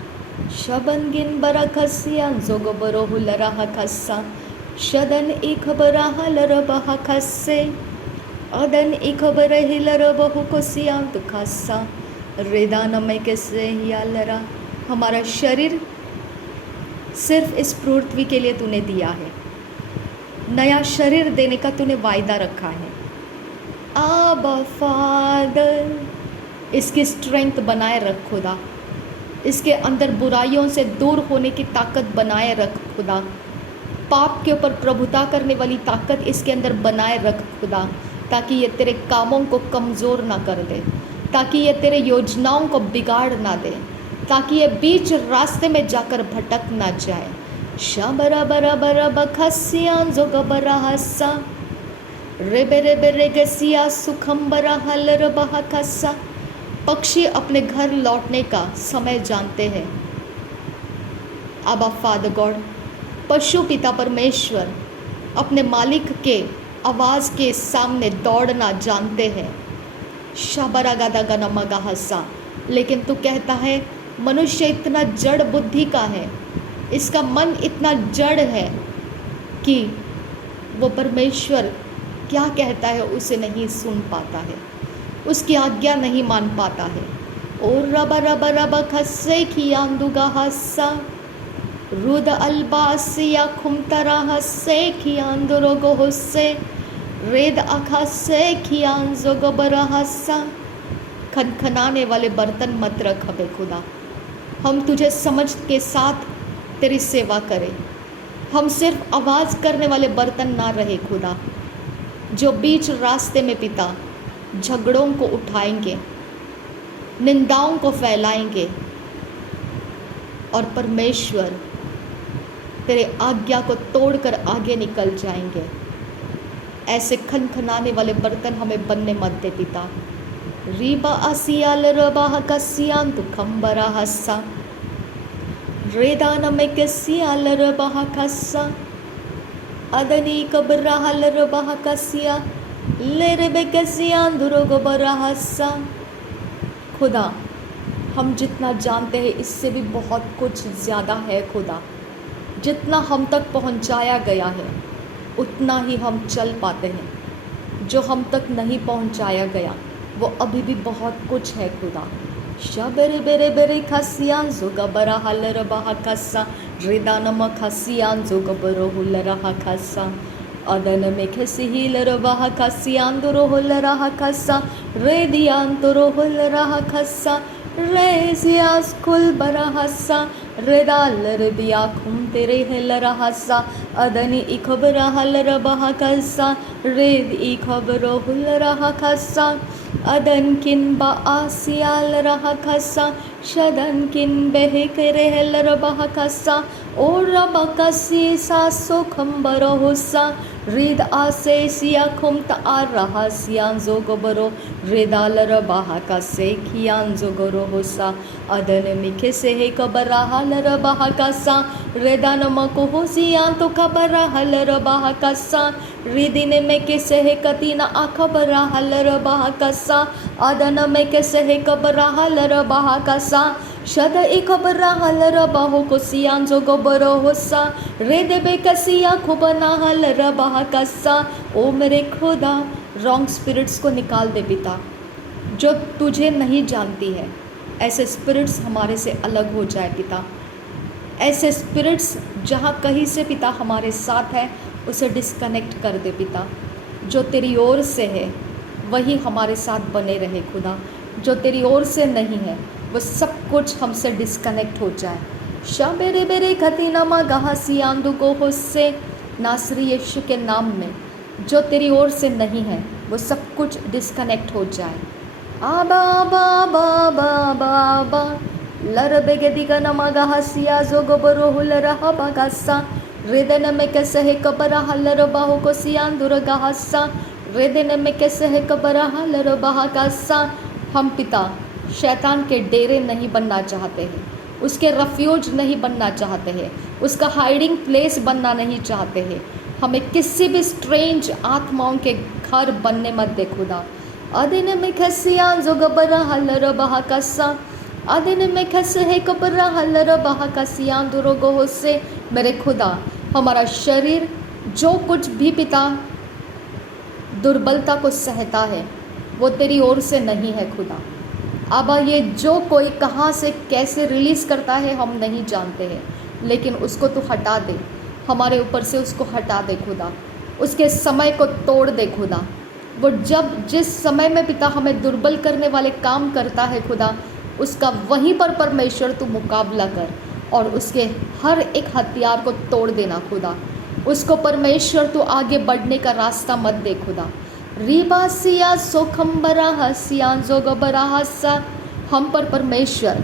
शबन गिन बरा खसिया जोगो बरो हुलरा खस्सा, शदन एक बरा लरबहा खस्से, अदन एक बरे हिलरबहु कोसिया तो खस्सा, रेदान में कैसे या लरा। हमारा शरीर सिर्फ इस पृथ्वी के लिए तूने दिया है। नया शरीर देने का तूने वायदा रखा है। आबा फादर, इसकी स्ट्रेंथ बनाए रख खुदा। इसके अंदर बुराइयों से दूर होने की ताकत बनाए रख खुदा। पाप के ऊपर प्रभुता करने वाली ताकत इसके अंदर बनाए रख खुदा, ताकि ये तेरे कामों को कमज़ोर ना कर दे, ताकि ये तेरे योजनाओं को बिगाड़ ना दे, ताकि ये बीच रास्ते में जाकर भटक ना जाए। शबरा बरा बरा बखसिया जो गबरा हस्सा, रेबे रेबे रेगसिया सुखम बरा हलर बहा खस्सा। पक्षी अपने घर लौटने का समय जानते हैं। आबा फादर गॉड, पशु पिता परमेश्वर अपने मालिक के आवाज़ के सामने दौड़ना जानते हैं। शबरा गदा गना मगा हस्सा। लेकिन तू कहता है मनुष्य इतना जड़ बुद्धि का है, इसका मन इतना जड़ है कि वो परमेश्वर क्या कहता है उसे नहीं सुन पाता है, उसकी आज्ञा नहीं मान पाता है। और रबा रबा रबा खस्से खियांदुगा हस्सा, रुद अलबासिया खुमतरा हस्से खियांदुरोगो हुस्से, रेद अखस्से खियांजोगो बरा हस्सा। खनखनाने वाले बर्तन मत रख हमें खुदा। हम तुझे समझ के साथ तेरी सेवा करें। हम सिर्फ आवाज़ करने वाले बर्तन ना रहे खुदा, जो बीच रास्ते में पिता झगड़ों को उठाएंगे, निंदाओं को फैलाएंगे और परमेश्वर तेरे आज्ञा को तोड़कर आगे निकल जाएंगे। ऐसे खनखनाने वाले बर्तन हमें बनने मत दे पिता। रीबा आसियाल रबाह कसियान दुखंबरा हस्सा रेदान में कसियाल रबाह कस्सा अदनी कबराहल रबाह कसिया ले रे कसियान दुरोगबरा हस्सा। खुदा, हम जितना जानते हैं इससे भी बहुत कुछ ज़्यादा है खुदा। जितना हम तक पहुंचाया गया है उतना ही हम चल पाते हैं। जो हम तक नहीं पहुंचाया गया वो अभी भी बहुत कुछ है खुदा। शबेरे बेरे बेरे खसियान जो गबरा हल रबाह कस्सा रेदानम खसियान जो गबरो हुल रहा खस्सा अदन में खसिहिल रबाह खसियान दुरो हुल रहा खस्सा रेदियान तुरो हुल रहा खस्सा रेसियास कुल बरा हस्सा रेदाल रबिया खुम तेरे हिल रहसा अदनी इखबरा हल रबाह कस्सा रेद इखबरो हुल रहा खस्सा अदन किन बा आसियाल रहा खस्सा शदन किन बहे करे हिल रबाह कस्सा और रबा कसी सासो खम्बरो हुस्सा रेद आसे सिया खुम तार रहा सियान जो गोबरो रेदाल रबाह कसे खियान जो गोरो हुस्सा अदन मिखे से है कबरा हल रबाह कस्सा रेदान मको हुसियान तो कबरा हल रबाह कस्सा रिदिन में कैसे है कतीना आखबरा हल रबाह कस्सा अदन में कैसे है कबरा हल रबाह कस्सा शद इखबरा हल रबाह को सियान जो गोबरो हुस्सा रेदे बेकसिया खुबना हल रबाह कस्सा। ओ मेरे खुदा, रॉन्ग स्पिरिट्स को निकाल दे पिता, जो तुझे नहीं जानती है। ऐसे स्पिरिट्स हमारे से अलग हो जाए पिता। ऐसे स्पिरिट्स जहाँ कहीं से पिता हमारे साथ है उसे डिस्कनेक्ट कर दे पिता। जो तेरी ओर से है वही हमारे साथ बने रहे खुदा। जो तेरी ओर से नहीं है वो सब कुछ हमसे डिस्कनेक्ट हो जाए। शबेरे बेरे खतीनामा गहासियांदु को हुस्से नासरी यीशु के नाम में जो तेरी ओर से नहीं है वो सब कुछ डिस्कनेक्ट हो जाए। आबा बाबा बाबा बा लरबेगे दिगनमा गहासिया जो गोबरो हुल रहा बागासा रेदन में कैसे है कबरा हलर बाहो को सियान दुर गहासा रेदन में कैसे है कबरा हलर बाहा कासा। हम पिता शैतान के डेरे नहीं बनना चाहते हैं, उसके रफ्यूज नहीं बनना चाहते हैं, उसका हाइडिंग प्लेस बनना नहीं चाहते हैं। हमें किसी भी स्ट्रेंज आत्माओं के घर बनने मत दे खुदा। अदिन में खसियान जो गबरा हलर बाहा कस्सा अदिन में खस है कबरा हलर बाहा कसियान दुरोगो होसे। मेरे खुदा, हमारा शरीर जो कुछ भी पिता दुर्बलता को सहता है वो तेरी ओर से नहीं है खुदा। अब ये जो कोई कहाँ से कैसे रिलीज़ करता है हम नहीं जानते हैं, लेकिन उसको तू हटा दे, हमारे ऊपर से उसको हटा दे खुदा। उसके समय को तोड़ दे खुदा। वो जिस समय में पिता हमें दुर्बल करने वाले काम करता है खुदा, उसका वहीं पर परमेश्वर तू मुकाबला कर और उसके हर एक हथियार को तोड़ देना खुदा। उसको परमेश्वर तू आगे बढ़ने का रास्ता मत दे खुदा। रीबासिया सोखम्बरा हसिया जोगबरा हस्सा। हम पर परमेश्वर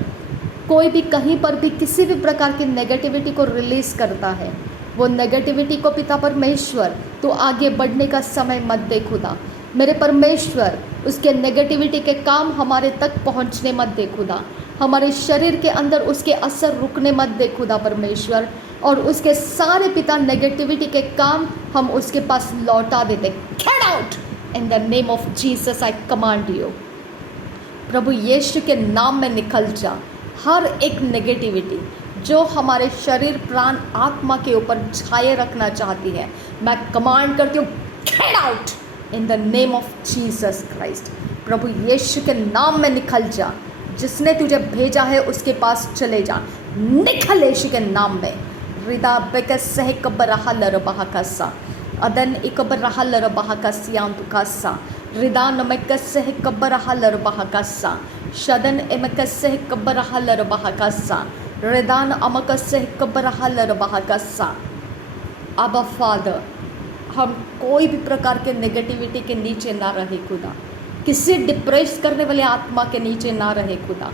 कोई भी कहीं पर भी किसी भी प्रकार की नेगेटिविटी को रिलीज़ करता है, वो नेगेटिविटी को पिता परमेश्वर तो आगे बढ़ने का समय मत दे खुदा। मेरे परमेश्वर, उसके नेगेटिविटी के काम हमारे तक पहुंचने मत दे खुदा। हमारे शरीर के अंदर उसके असर रुकने मत दे खुदा परमेश्वर। और उसके सारे पिता नेगेटिविटी के काम हम उसके पास लौटा देते। Get out in the name of Jesus I command you. प्रभु यीशु के नाम में निकल जा हर एक नेगेटिविटी जो हमारे शरीर प्राण आत्मा के ऊपर छाए रखना चाहती है। मैं कमांड करती हूँ, get out in the name of Jesus Christ. प्रभु यीशु के नाम में निकल जा। जिसने तुझे भेजा है उसके पास चले जा। निकल यीशु के नाम में। रिदा बेकस सह कबरहल बहकसा अदन इकबरहल बहकसियांतुकसा रिदा नमकस सह कबरहल बहकसा शदन एमकस सह कबरहल बहकसा रिदान अमकस सह कबरहल बहकसा। अब फादर, हम कोई भी प्रकार के नेगेटिविटी के नीचे ना रहे खुदा। किसी डिप्रेस करने वाले आत्मा के नीचे ना रहे खुदा,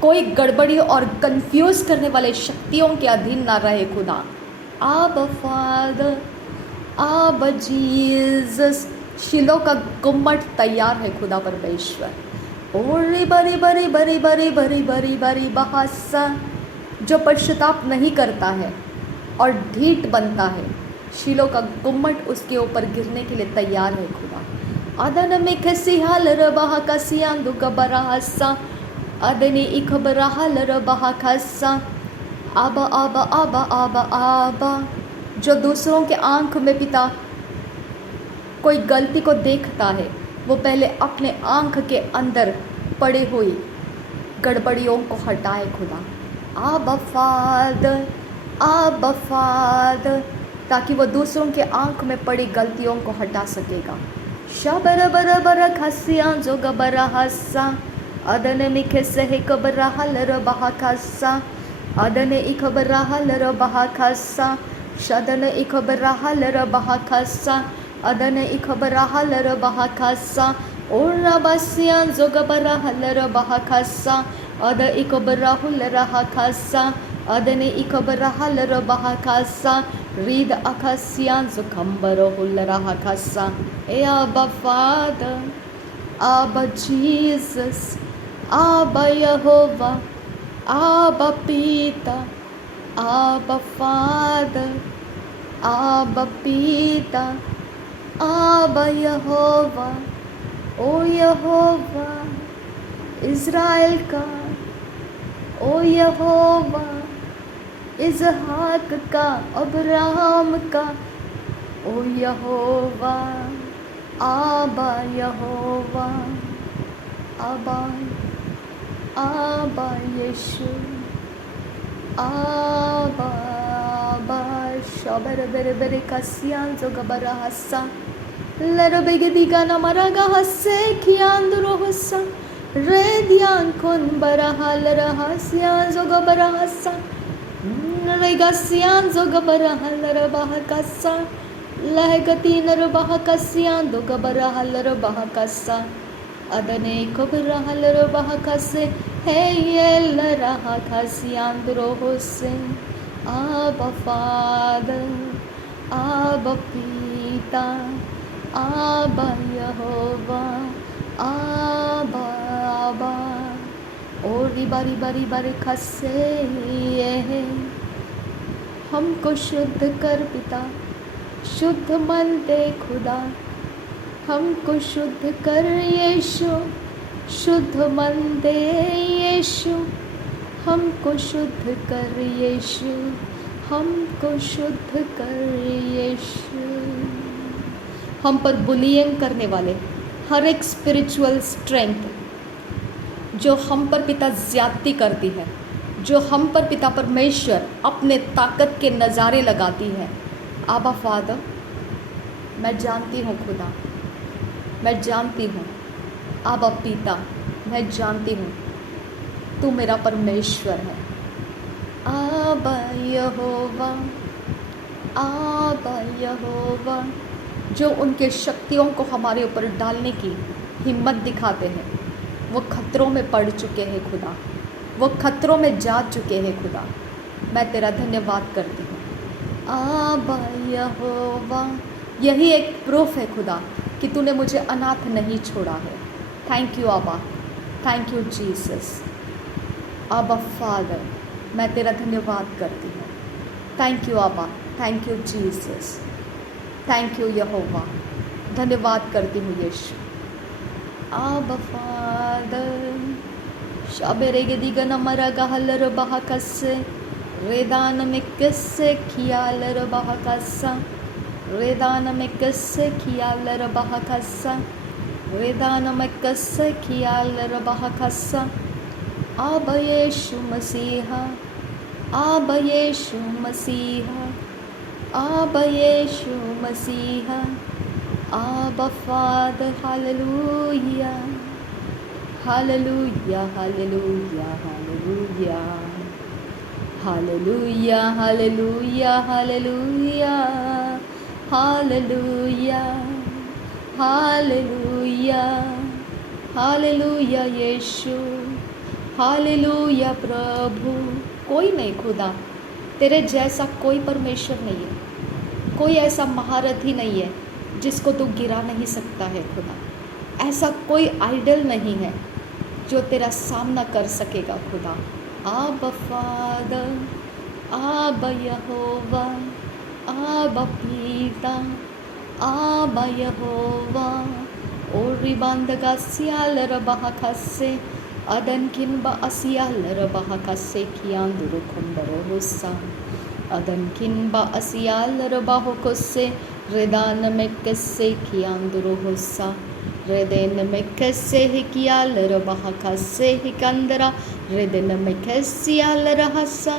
कोई गड़बड़ी और कंफ्यूज करने वाले शक्तियों के अधीन ना रहे खुदा। आबा फादर, आबा जीसस, शिलो का गुम्मट तैयार है खुदा परमेश्वर। ओरे बरी बरी बरी बरी बरी बरी बरी बहासा, जो पश्चाताप नहीं करता है और ढीठ बनता है, शिलो का गुम्मट उसके ऊपर गिरने के लिए तैयार है खुदा। अदन में कैसी हाल रबा कसियां गबरा हसा, अदनी इखबरा हाल रबा खसा। आबा आबा आबा आबा आबा, जो दूसरों के आंख में पिता कोई गलती को देखता है, वो पहले अपने आंख के अंदर पड़ी हुई गड़बड़ियों को हटाए खुदा। आबा फादर, आबा फादर, ताकि वो दूसरों के आंख में पड़ी गलतियों को हटा सकेगा। शबर बर बर खसियां जो गबरा हसा, अदन मिखे सहे कबरा हलर बहा खसा, अदन इखबरा हलर बहा खसा, शदन इखबरा हलर बहा खसा, अदन इखबरा हलर बहा खसा। और बसियां जो गबरा हलर बहा खसा, अद इखबरा हुलर खसा, अदन इखबरा हलर बहा खसा। रीद अखसियां जो खम्बर हुलर खसा। ए आबा फादर, आबा जीसस, आबा यहोवा, आबा पिता, आबा फादर, आबा पिता, आबा यहोवा, ओ यहोवा इज़राइल का, ओ यहोवा इज़हाक का, अब्राहम का, ओ यहोवा, आबा यहोवा, आबा, आबा यीशु, आबा, आबा शबर बर बर कसियां जो गबरा हसा, लरबेगदिगा नमरागा हसे खियांदरो हसा, रेदियान कोन बरहा लरहसियां जो गबरा हसा, रेगसियां जो गबरा लरबह कसा, लहगती नरबह कसियां दो गबरा लरबह कसा, अदने कबरा लरबह कसे, हे ये लरहा खसियां दरो होसे। आबा फादर, आबा पिता, आबा यहोवा, आबा आबा। और बारी बारी बारी खसे है, हमको शुद्ध कर पिता, शुद्ध मन दे खुदा, हमको शुद्ध कर यीशु, शुद्ध मन दे यीशु, हमको शुद्ध कर यीशु, हमको शुद्ध कर यीशु। हम पर बुलियिंग करने वाले हर एक स्पिरिचुअल स्ट्रेंथ जो हम पर पिता ज्यादती करती है, जो हम पर पिता परमेश्वर अपने ताकत के नज़ारे लगाती है, आबा फादर मैं जानती हूँ खुदा, मैं जानती हूँ आबा पिता, मैं जानती हूँ तू मेरा परमेश्वर है। आबा यहोवा, आबा यहोवा, जो उनके शक्तियों को हमारे ऊपर डालने की हिम्मत दिखाते हैं, वो खतरों में पड़ चुके हैं खुदा, वो खतरों में जा चुके हैं खुदा। मैं तेरा धन्यवाद करती हूँ आबा यहोवा। यही एक प्रूफ है खुदा कि तूने मुझे अनाथ नहीं छोड़ा है। थैंक यू आबा, थैंक यू जीसस। आबा फादर मैं तेरा धन्यवाद करती हूँ। थैंक यू आबा, thank you Jesus, thank you यहोवा। धन्यवाद करती हूँ यीशु। आबा फादर शबेरेगे दिगन मरगा हलर बहकसे, रेदान में किससे खियालर बहकसा, रेदान में किससे खियालर बहकसा, रेदान में किससे खियालर बहकसा। आबा यीशु मसीहा, आबा यीशु मसीहा, आबा यीशु मसीहा, आबा फादर। हालेलुया, हालेलुया, हालेलुया, हालेलुया, हालेलुया, हालेलुया, हालेलुया, हालेलुया, हालेलुया, हालेलुया यीशु, हालेलुया प्रभु। कोई नहीं खुदा, तेरे जैसा कोई परमेश्वर नहीं है, कोई ऐसा महारथी नहीं है जिसको तू गिरा नहीं सकता है खुदा। ऐसा कोई आइडल नहीं है जो तेरा सामना कर सकेगा खुदा। आबा फादर, आबा यहोवा, आबा पिता, आबा यहोवा। ओरी बांधगा सियाल रबा खसे अदन किनबा असियाल रबा खसे कियांदुरु कुंबरो हुस्सा अदन किनबा असियाल रबा होकोसे रेदान में कैसे कियांदुरु हुस्सा रेदेन में कैसे ही कियाल रबा खसे ही कंदरा रेदेन में कैसियाल रहसा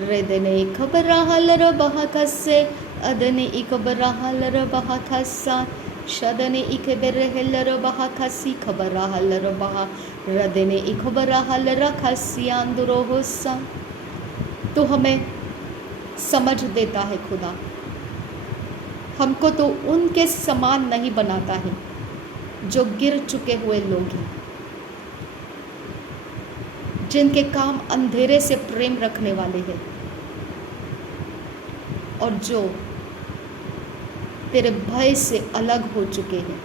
रेदने खबराहल रबा खसे अदने इकबराहल रबा खसा शदने इकबरहल रबा खसी खबराहल रबा रदने इकबराहल रखसियांदुरो हुस्सा। तो हमें समझ देता है खुदा, हमको तो उनके समान नहीं बनाता है जो गिर चुके हुए लोग हैं, जिनके काम अंधेरे से प्रेम रखने वाले हैं और जो तेरे भय से अलग हो चुके हैं।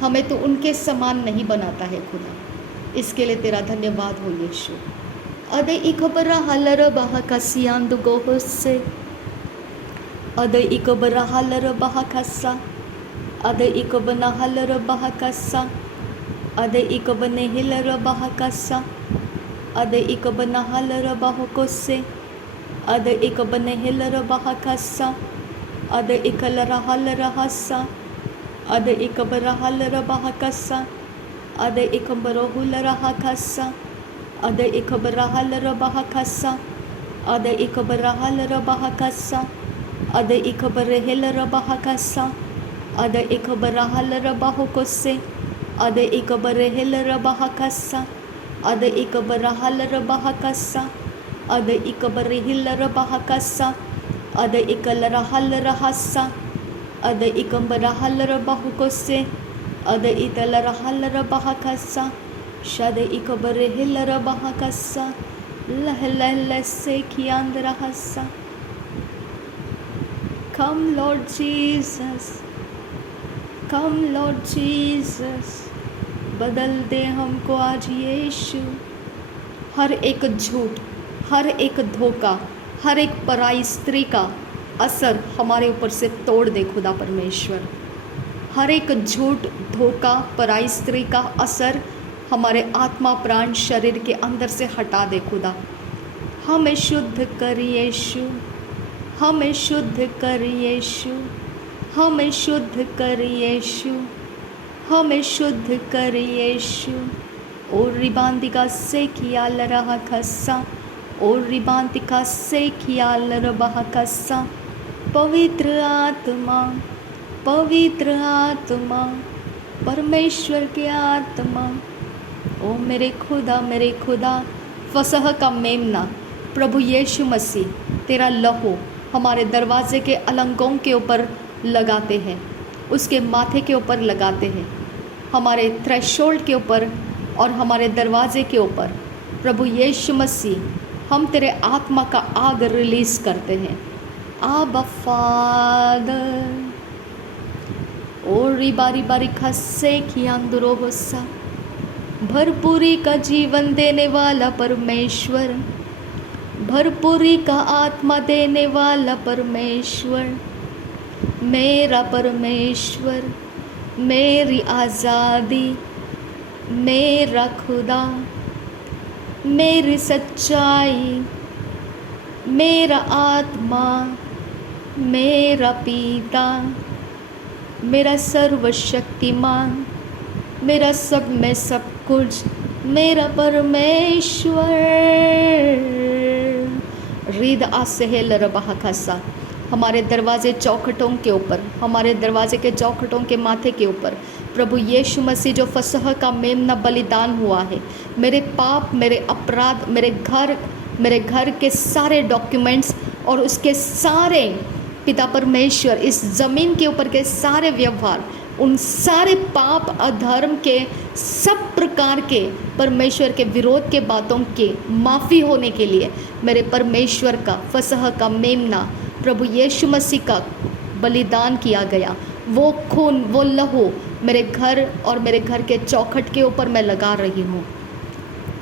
हमें तो उनके समान नहीं बनाता है खुदा, इसके लिए तेरा धन्यवाद हो यीशु। अदे इकबरा हलर बहा कसियांदु गोहसे अदे इकबरा हलर बहा कसा अदे इकबना हलर बहा कसा अदे इकबने हिलर बहा कसा अदे इकबना हलर बहा कोसे अदे इकबने हिलर बहा कसा अदे इकलरा हलर हसा अदे इकबरा हलर बहा कसा अदे इकबरो हुलर हसा अदे इकबरा हलर बहा कसा अदे इकबरा हलर बहा कसा अदे इकबरे हिलर बहा कसा अदे इकबरा हलर बहा कोसे अदे इकबरे हिलर बहा कसा अदे इकबरा हलर बहा कसा अदे इकबरे हिलर बहा कसा अदे इकलरा हलर हसा अदे इकबरा हलर बहा कोसे अदे इतलरा हलर बहा कसा शदे इकबरे हिलर बहा कसा लहलह से कियांदरा हसा। Come Lord Jesus, come Lord Jesus, बदल दे हमको आज यीशु। हर एक झूठ, हर एक धोखा, हर एक पराई स्त्री का असर हमारे ऊपर से तोड़ दे खुदा परमेश्वर। हर एक झूठ, धोखा, पराई स्त्री का असर हमारे आत्मा, प्राण, शरीर के अंदर से हटा दे खुदा। हमें शुद्ध कर यीशु, हमें शुद्ध कर यीशु, हमें शुद्ध कर यीशु, हमें शुद्ध कर यीशु। और रिबांतिका से किया लरहा खस्सा, और रिबांतिका से किया लरबहा खस्सा। पवित्र आत्मा, पवित्र आत्मा, परमेश्वर की आत्मा, ओ मेरे खुदा, फसह का मेमना प्रभु यीशु मसीह, तेरा लहू हमारे दरवाजे के अलंकों के ऊपर लगाते हैं, उसके माथे के ऊपर लगाते हैं, हमारे थ्रेशोल्ड के ऊपर और हमारे दरवाजे के ऊपर। प्रभु यीशु मसीह, हम तेरे आत्मा का आग रिलीज़ करते हैं। आबा फादर, और बारी बारी खस्से की अंदरो होसा, भरपूरी का जीवन देने वाला परमेश्वर, भरपूरी का आत्मा देने वाला परमेश्वर, मेरा परमेश्वर, मेरी आज़ादी, मेरा खुदा, मेरी सच्चाई, मेरा आत्मा, मेरा पिता, मेरा सर्वशक्तिमान, मेरा सब में सब कुछ, मेरा परमेश्वर। रीद आसहेल रबहा खसा, हमारे दरवाजे चौखटों के ऊपर, हमारे दरवाजे के चौखटों के माथे के ऊपर प्रभु यीशु मसीह जो फसह का मेमना बलिदान हुआ है, मेरे पाप, मेरे अपराध, मेरे घर के सारे डॉक्यूमेंट्स और उसके सारे पिता परमेश्वर, इस ज़मीन के ऊपर के सारे व्यवहार उन सारे पाप अधर्म के सब प्रकार के परमेश्वर के विरोध के बातों के माफ़ी होने के लिए मेरे परमेश्वर का फसह का मेमना प्रभु यीशु मसीह का बलिदान किया गया। वो खून, वो लहू मेरे घर और मेरे घर के चौखट के ऊपर मैं लगा रही हूँ।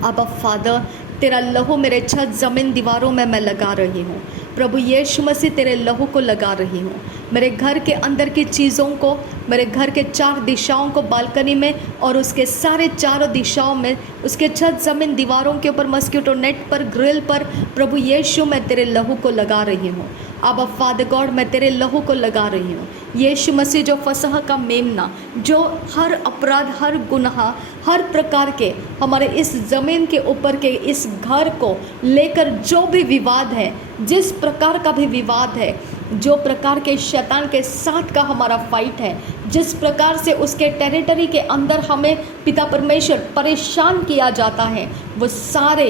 अब फादर, तेरा लहू मेरे छत ज़मीन दीवारों में मैं लगा रही हूँ। प्रभु यीशु मसीह तेरे लहू को लगा रही हूँ। मेरे घर के अंदर की चीज़ों को, मेरे घर के 4 दिशाओं को, बालकनी में और उसके सारे चारों दिशाओं में, उसके छत ज़मीन दीवारों के ऊपर, मस्किटो नेट पर, ग्रिल पर, प्रभु यीशु मैं तेरे लहू को लगा रही हूँ। अब फादर गॉड, मैं तेरे लहू को लगा रही हूँ। यीशु मसीह जो फसह का मेमना, जो हर अपराध, हर गुनाह, हर प्रकार के हमारे इस ज़मीन के ऊपर के इस घर को लेकर जो भी विवाद है, जिस प्रकार का भी विवाद है, जो प्रकार के शैतान के साथ का हमारा फाइट है, जिस प्रकार से उसके टेरिटरी के अंदर हमें पिता परमेश्वर परेशान किया जाता है, वो सारे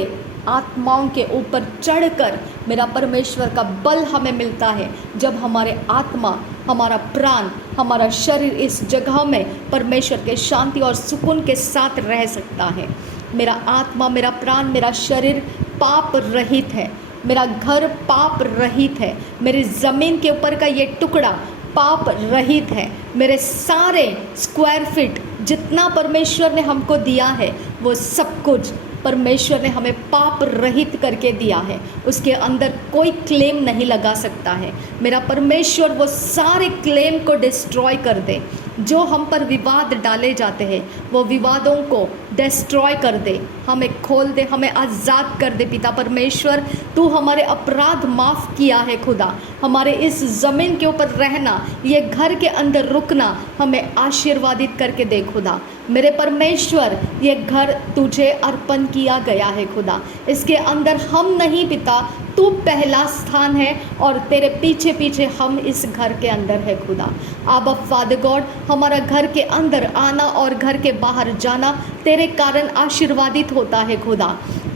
आत्माओं के ऊपर चढ़कर मेरा परमेश्वर का बल हमें मिलता है जब हमारे आत्मा, हमारा प्राण, हमारा शरीर इस जगह में परमेश्वर के शांति और सुकून के साथ रह सकता है। मेरा आत्मा, मेरा प्राण, मेरा शरीर पाप रहित है, मेरा घर पाप रहित है, मेरी ज़मीन के ऊपर का ये टुकड़ा पाप रहित है, मेरे सारे स्क्वायर फीट जितना परमेश्वर ने हमको दिया है वो सब कुछ परमेश्वर ने हमें पाप रहित करके दिया है। उसके अंदर कोई क्लेम नहीं लगा सकता है। मेरा परमेश्वर वो सारे क्लेम को डिस्ट्रॉय कर दे। जो हम पर विवाद डाले जाते हैं वो विवादों को डिस्ट्रॉय कर दे, हमें खोल दे, हमें आज़ाद कर दे। पिता परमेश्वर, तू हमारे अपराध माफ़ किया है खुदा। हमारे इस ज़मीन के ऊपर रहना, ये घर के अंदर रुकना हमें आशीर्वादित करके दे खुदा। मेरे परमेश्वर, ये घर तुझे अर्पण किया गया है खुदा। इसके अंदर हम नहीं पिता, तू पहला स्थान है और तेरे पीछे पीछे हम इस घर के अंदर है खुदा। अब फादर गॉड, हमारा घर के अंदर आना और घर के बाहर जाना तेरे कारण आशीर्वादित होता है खुदा।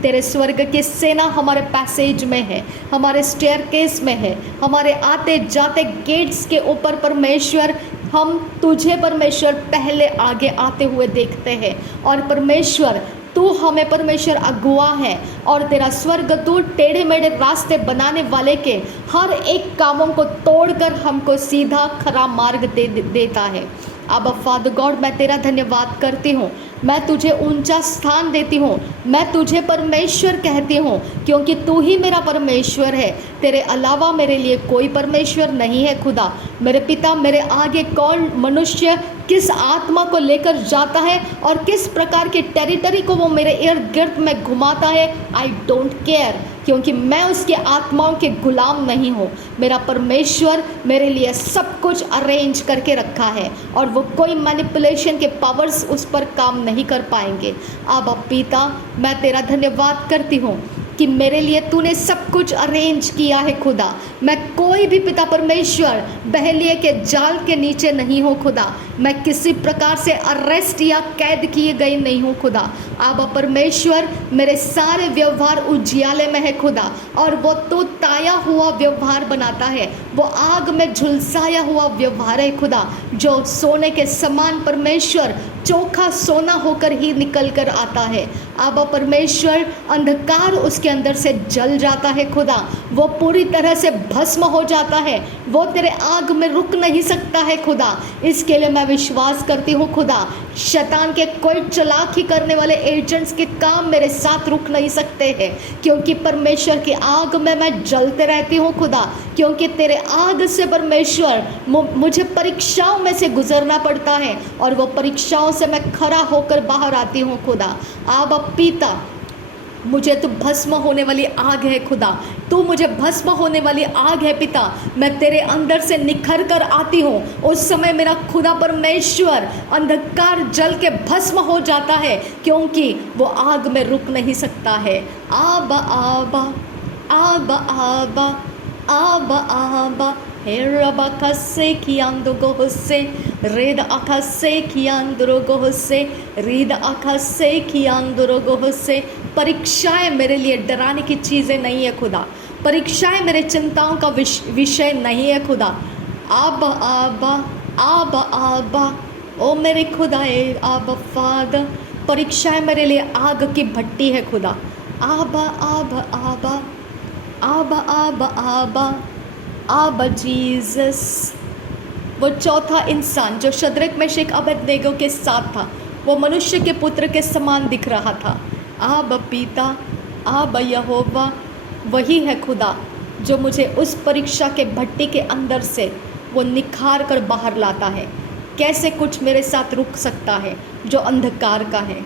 तेरे स्वर्ग की सेना हमारे पैसेज में है, हमारे स्टेयरकेस में है, हमारे आते जाते गेट्स के ऊपर परमेश्वर, हम तुझे परमेश्वर पहले आगे आते हुए देखते हैं। और परमेश्वर, तू हमें परमेश्वर अगुआ है और तेरा स्वर्गदूत टेढ़े मेढ़े रास्ते बनाने वाले के हर एक कामों को तोड़कर हमको सीधा खरा मार्ग देता है। अब फादर गॉड, मैं तेरा धन्यवाद करती हूँ, मैं तुझे ऊंचा स्थान देती हूँ, मैं तुझे परमेश्वर कहती हूँ क्योंकि तू ही मेरा परमेश्वर है। तेरे अलावा मेरे लिए कोई परमेश्वर नहीं है खुदा। मेरे पिता, मेरे आगे कौन मनुष्य किस आत्मा को लेकर जाता है और किस प्रकार के टेरिटरी को वो मेरे इर्द गिर्द में घुमाता है, आई डोंट केयर, क्योंकि मैं उसके आत्माओं के गुलाम नहीं हूँ। मेरा परमेश्वर मेरे लिए सब कुछ अरेंज करके रखा है और वो कोई मैनिपुलेशन के पावर्स उस पर काम नहीं कर पाएंगे। अब पिता, मैं तेरा धन्यवाद करती हूँ कि मेरे लिए तूने सब कुछ अरेंज किया है खुदा। मैं कोई भी पिता परमेश्वर बहलिए के जाल के नीचे नहीं हूँ खुदा। मैं किसी प्रकार से अरेस्ट या कैद किए गई नहीं हूँ खुदा। अब परमेश्वर, मेरे सारे व्यवहार उजियाले में है खुदा और वो तो ताया हुआ व्यवहार बनाता है, वो आग में झुलसाया हुआ व्यवहार है खुदा, जो सोने के समान परमेश्वर चोखा सोना होकर ही निकल कर आता है। अब परमेश्वर, अंधकार उसके अंदर से जल जाता है खुदा, वो पूरी तरह से भस्म हो जाता है, वो तेरे आग में रुक नहीं सकता है खुदा। इसके लिए मैं विश्वास करती हूँ खुदा, शैतान के कोई चालाकी करने वाले एजेंट्स के काम मेरे साथ रुक नहीं सकते हैं, क्योंकि परमेश्वर की आग में मैं जलते रहती हूँ खुदा। क्योंकि तेरे आग से परमेश्वर मुझे परीक्षाओं में से गुजरना पड़ता है और वो परीक्षाओं से मैं खरा होकर बाहर आती हूँ खुदा। अब पिता, मुझे तो भस्म होने वाली आग है खुदा, तू मुझे भस्म होने वाली आग है पिता। मैं तेरे अंदर से निखर कर आती हूँ, उस समय मेरा खुदा परमेश्वर अंधकार जल के भस्म हो जाता है, क्योंकि वो आग में रुक नहीं सकता है। आबा आबा आबा आबा आबा आबा हेरबा कसे कियांदो गोहसे रेद अकसे कियांदरो गोहसे रीद अकसे कियांदरो गोहसे। परीक्षाएं मेरे लिए डराने की चीज़ें नहीं है खुदा, परीक्षाएं मेरे चिंताओं का विषय नहीं है खुदा। आबा आबा आबा आबा ओ मेरे खुदा ए आबा फादर, परीक्षाएं मेरे लिए आग की भट्टी है खुदा। आबा आबा आबा आबा आबा आबा आबा जीसस। वो चौथा इंसान जो शद्रक मेशक अबेदनेगो के साथ था, वो मनुष्य के पुत्र के समान दिख रहा था। आबा पिता, आबा यहोवा, वही है खुदा जो मुझे उस परीक्षा के भट्टी के अंदर से वो निखार कर बाहर लाता है। कैसे कुछ मेरे साथ रुक सकता है जो अंधकार का है।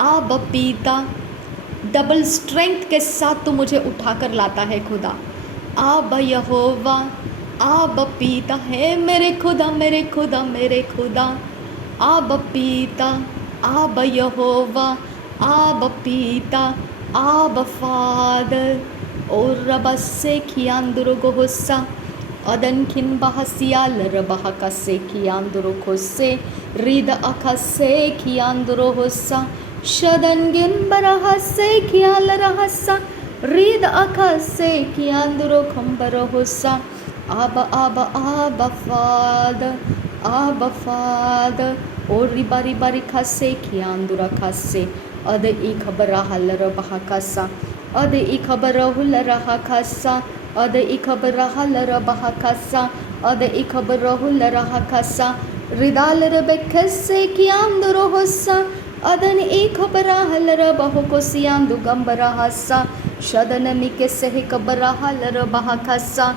आबा पिता, डबल स्ट्रेंथ के साथ तू मुझे उठाकर लाता है खुदा। आबा यहोवा, आबा पिता है मेरे खुदा, मेरे खुदा, मेरे खुदा। आबा पिता, आबा यहोवा, आबा पिता, आबा फादर। और रबसे खियांदुरो गोहोसा अदनखिन बहसिया लरबहका से खियांदुरो खोसे रिद अखसे खियांदुरो होसा शदनगिन बरहसे खियाल रहसा रिद अखसे खियांदुरो खंबरो होसा। आबा आबा आबा फादर, आबा फादर। और रिबा रिबा रिखसे खियांदुरा खसे अद ई खबर हलर बहकासा अद ई खबर हुलर हकासा अद ई खबर हलर बहकासा अद ई खबर हुलर हकासा रिदालर बेखसे खियांदुरो होसा अदन ई खबर हलर बहको सियांदु गंबरा हसा शदन मिके से खबर हलर बहकासा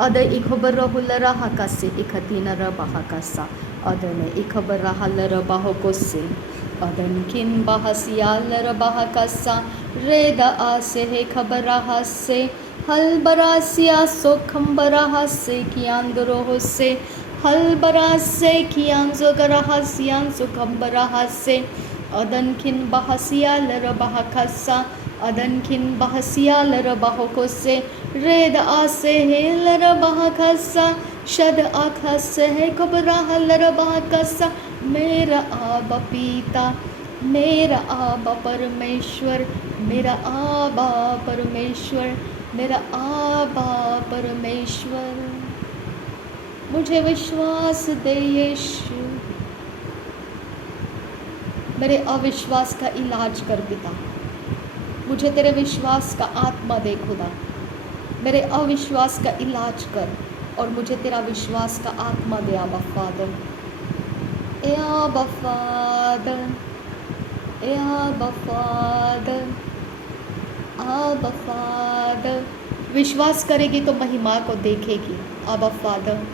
अद ई खबर हुलर हकासे इखतीनर बहकासा अदन ई खबर हलर बहको से अदन किन बहसियालर बहकासा रेद आसे है खबरा से हल बरासिया सो खम्बरा से कियांदरो हो से हल बरासे कियांजो गरा सियान सो खम्बरा से अदन किन बहसियालर बहकासा अदन किन बहसियालर बहको से रेद आसे है लर बहकासा शद आखस है खबरा हलर बहकासा। मेरा आबा पिता, मेरा आबा परमेश्वर, मेरा आबा परमेश्वर, मेरा आबा परमेश्वर। मुझे विश्वास दे यीशु, मेरे अविश्वास का इलाज कर पिता। मुझे तेरे विश्वास का आत्मा दे खुदा। मेरे अविश्वास का इलाज कर और मुझे तेरा विश्वास का आत्मा दे आबा फादर। ए आबा फादर, ए आबा फादर, आबा फादर। विश्वास करेगी तो महिमा को देखेगी आबा फादर।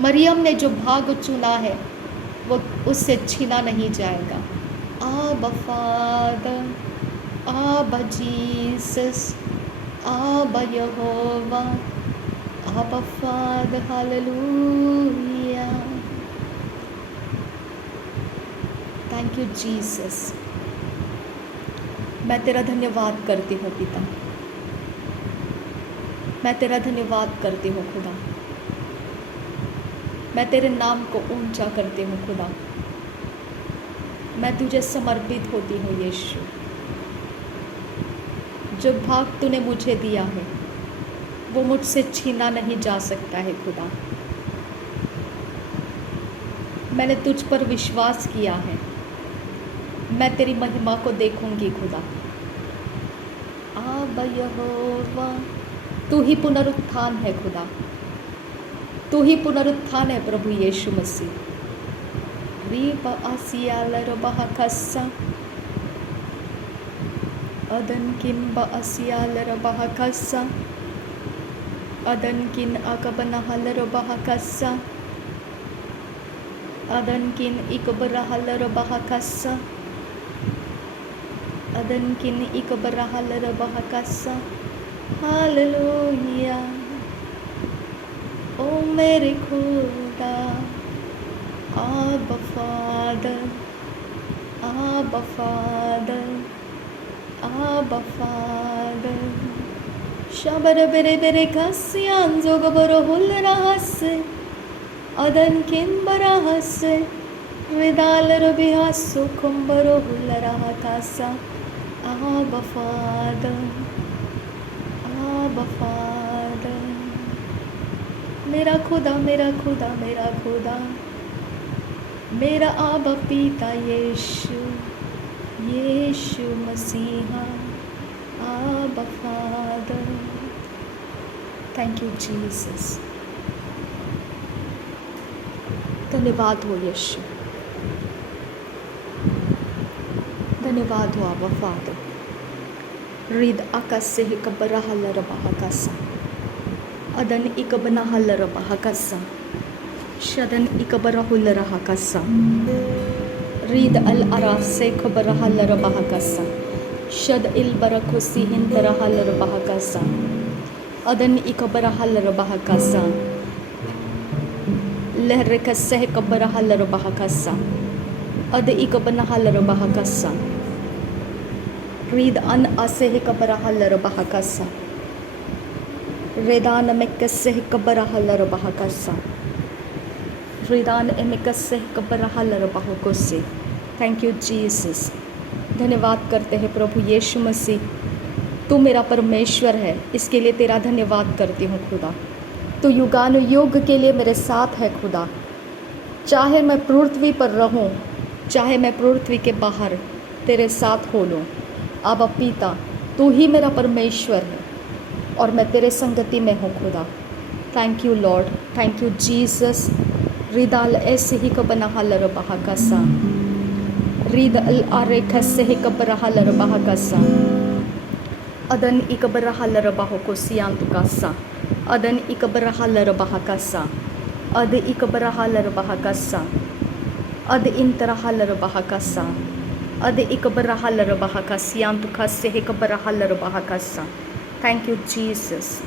मरियम ने जो भाग चुना है वो उससे छीना नहीं जाएगा। आबा फादर, आबा जीसस, आबा यहोवा, आबा father. Hallelujah. Thank you Jesus. मैं तेरा धन्यवाद करती हूँ पिता, मैं तेरा धन्यवाद करती हूँ खुदा। मैं तेरे नाम को ऊंचा करती हूँ खुदा। मैं तुझे समर्पित होती हूँ यीशु। जो भाग तूने मुझे दिया है वो मुझसे छीना नहीं जा सकता है खुदा। मैंने तुझ पर विश्वास किया है, मैं तेरी महिमा को देखूंगी खुदा। आबा यहोवा, तू ही पुनरुत्थान है खुदा, तू ही पुनरुत्थान है प्रभु यीशु मसीह। रीबा आसियालर बहकसा अदनकिन बअसियालर बहकसा अदनकिन अकबनहलर बहकसा अदनकिन इकबरहलर बहकसा अदनकिन इकबरहलर बहकसा। हालेलुया। ओ मेरे खुदा, आबा फादर, आबा फादर, आबा फादर। शबर बेरे बेरे कसियान जो गबरो हुल रहसे अदनकिन बरहसे रिदाल रबियासो कुंबरो हुल रहकासा। आबा फादर, आबा फादर। मेरा खुदा, मेरा खुदा, मेरा खुदा। मेरा आबा पिता यीशु, यीशु मसीहा, आबा फादर। Thank you Jesus. धन्यवाद हो यीशु, धन्यवाद हो आबा father. Rhythm akase hikabarahalla rabahakasa. Adan ikabanahala rabahakasa. Shadan ikabarahulla rahakasa. Rid al arase kabarahala rabahakasa. Shad il barakusi hintarahala rabahakasa. Adan ikabarahala rabahakasa. Lehrekase kabarahala rabahakasa. Ad ikabanahala rabahakasa. Read an asehi kabarahala rabahakasa. Redan mekasehi kabarahala rabahakasa. Redan emekasehi kabarahala rabahakose. Thank you Jesus। धन्यवाद करते हैं प्रभु यीशु मसीह, तू मेरा परमेश्वर है, इसके लिए तेरा धन्यवाद करती हूँ खुदा। तू युगानुयुग के लिए मेरे साथ है खुदा। चाहे मैं पृथ्वी पर रहूँ, चाहे मैं पृथ्वी के बाहर, तेरे साथ हो लूँ। आबा पिता, तू ही मेरा परमेश्वर है और मैं तेरे संगति में हूँ खुदा। Thank you Lord, thank you Jesus. रिदाल ऐसे ही कबनहल रबहकसा। रिद अल आरेखसे ही कबरहल रबहकसा। अदन इकबरहल रबहकोसियांतुकसा। अदन इकबरहल रबहकसा। अद इकबरहल रबहकसा। अद इंतरहल रबहकसा। Ad ikabarahala rabahakasa yantukase hikabarahala rabahakasa. Thank you Jesus।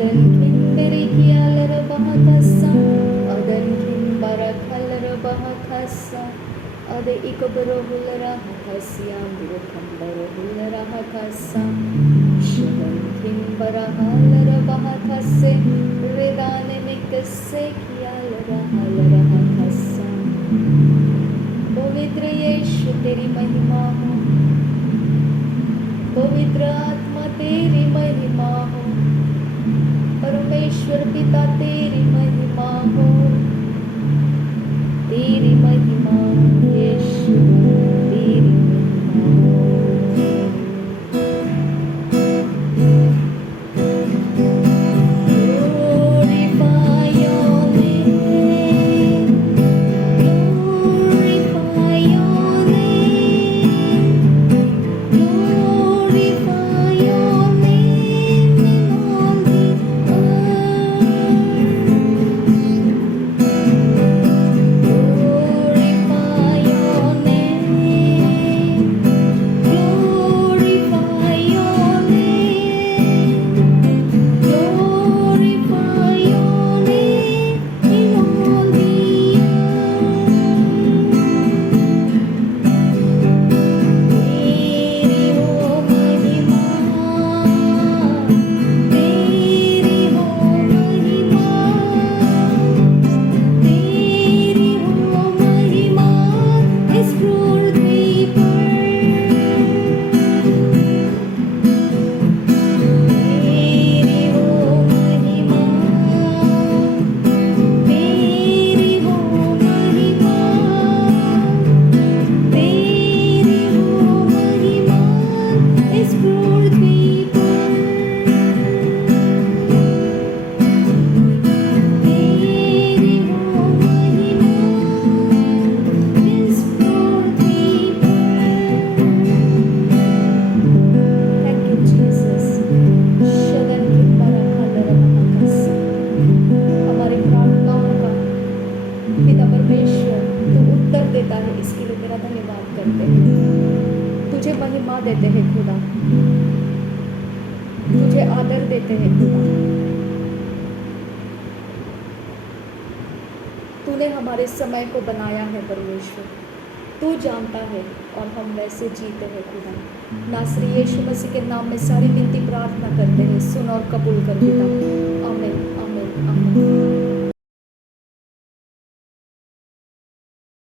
अदन खिंबरी किया लर बहकसा अदन खिंबरा खलर बहकसा अदे इकबरो हुलरा हकसिया बुरखंबरो हुलरा हकसा शदन खिंबरा हलर बहकसे वेदाने में कसे किया लरा हलरा हकसा पवित्र यीशु तेरी महिमा हो, पवित्र आत्मा तेरी महिमा हो, परमेश्वर पिता तेरी महिमा हो, तेरी महिमा यीशु तेरी महिमा Glorify your name, glorify your name, glorify your name in all the earth. Glorify your name, glorify your name, glorify your name in all the तेरी हो महिमा, तेरी हो महिमा, तेरी हो महिमा इस पृथ्वी पर। तेरी हो महिमा, तेरी हो महिमा, तेरी हो महिमा इस पृथ्वी पर। तेरी हो महिमा इस पृथ्वी पर। Thank you, Jesus. शगन की पराखंडर महाकसा। हमारी प्रार्थनाओं का पिता परमेश्वर तू उत्तर देता है, इसके लिए तेरा धन्यवाद करते हैं। तुझे महिमा देते हैं खुदा, तुझे आदर देते हैं खुदा। तूने हमारे समय को बनाया है परमेश्वर, तू जानता है और हम वैसे जीते हैं खुदा। नासरी यीशु मसीह के नाम में सारी विनती प्रार्थना करते हैं, सुन और कबूल कर पिता।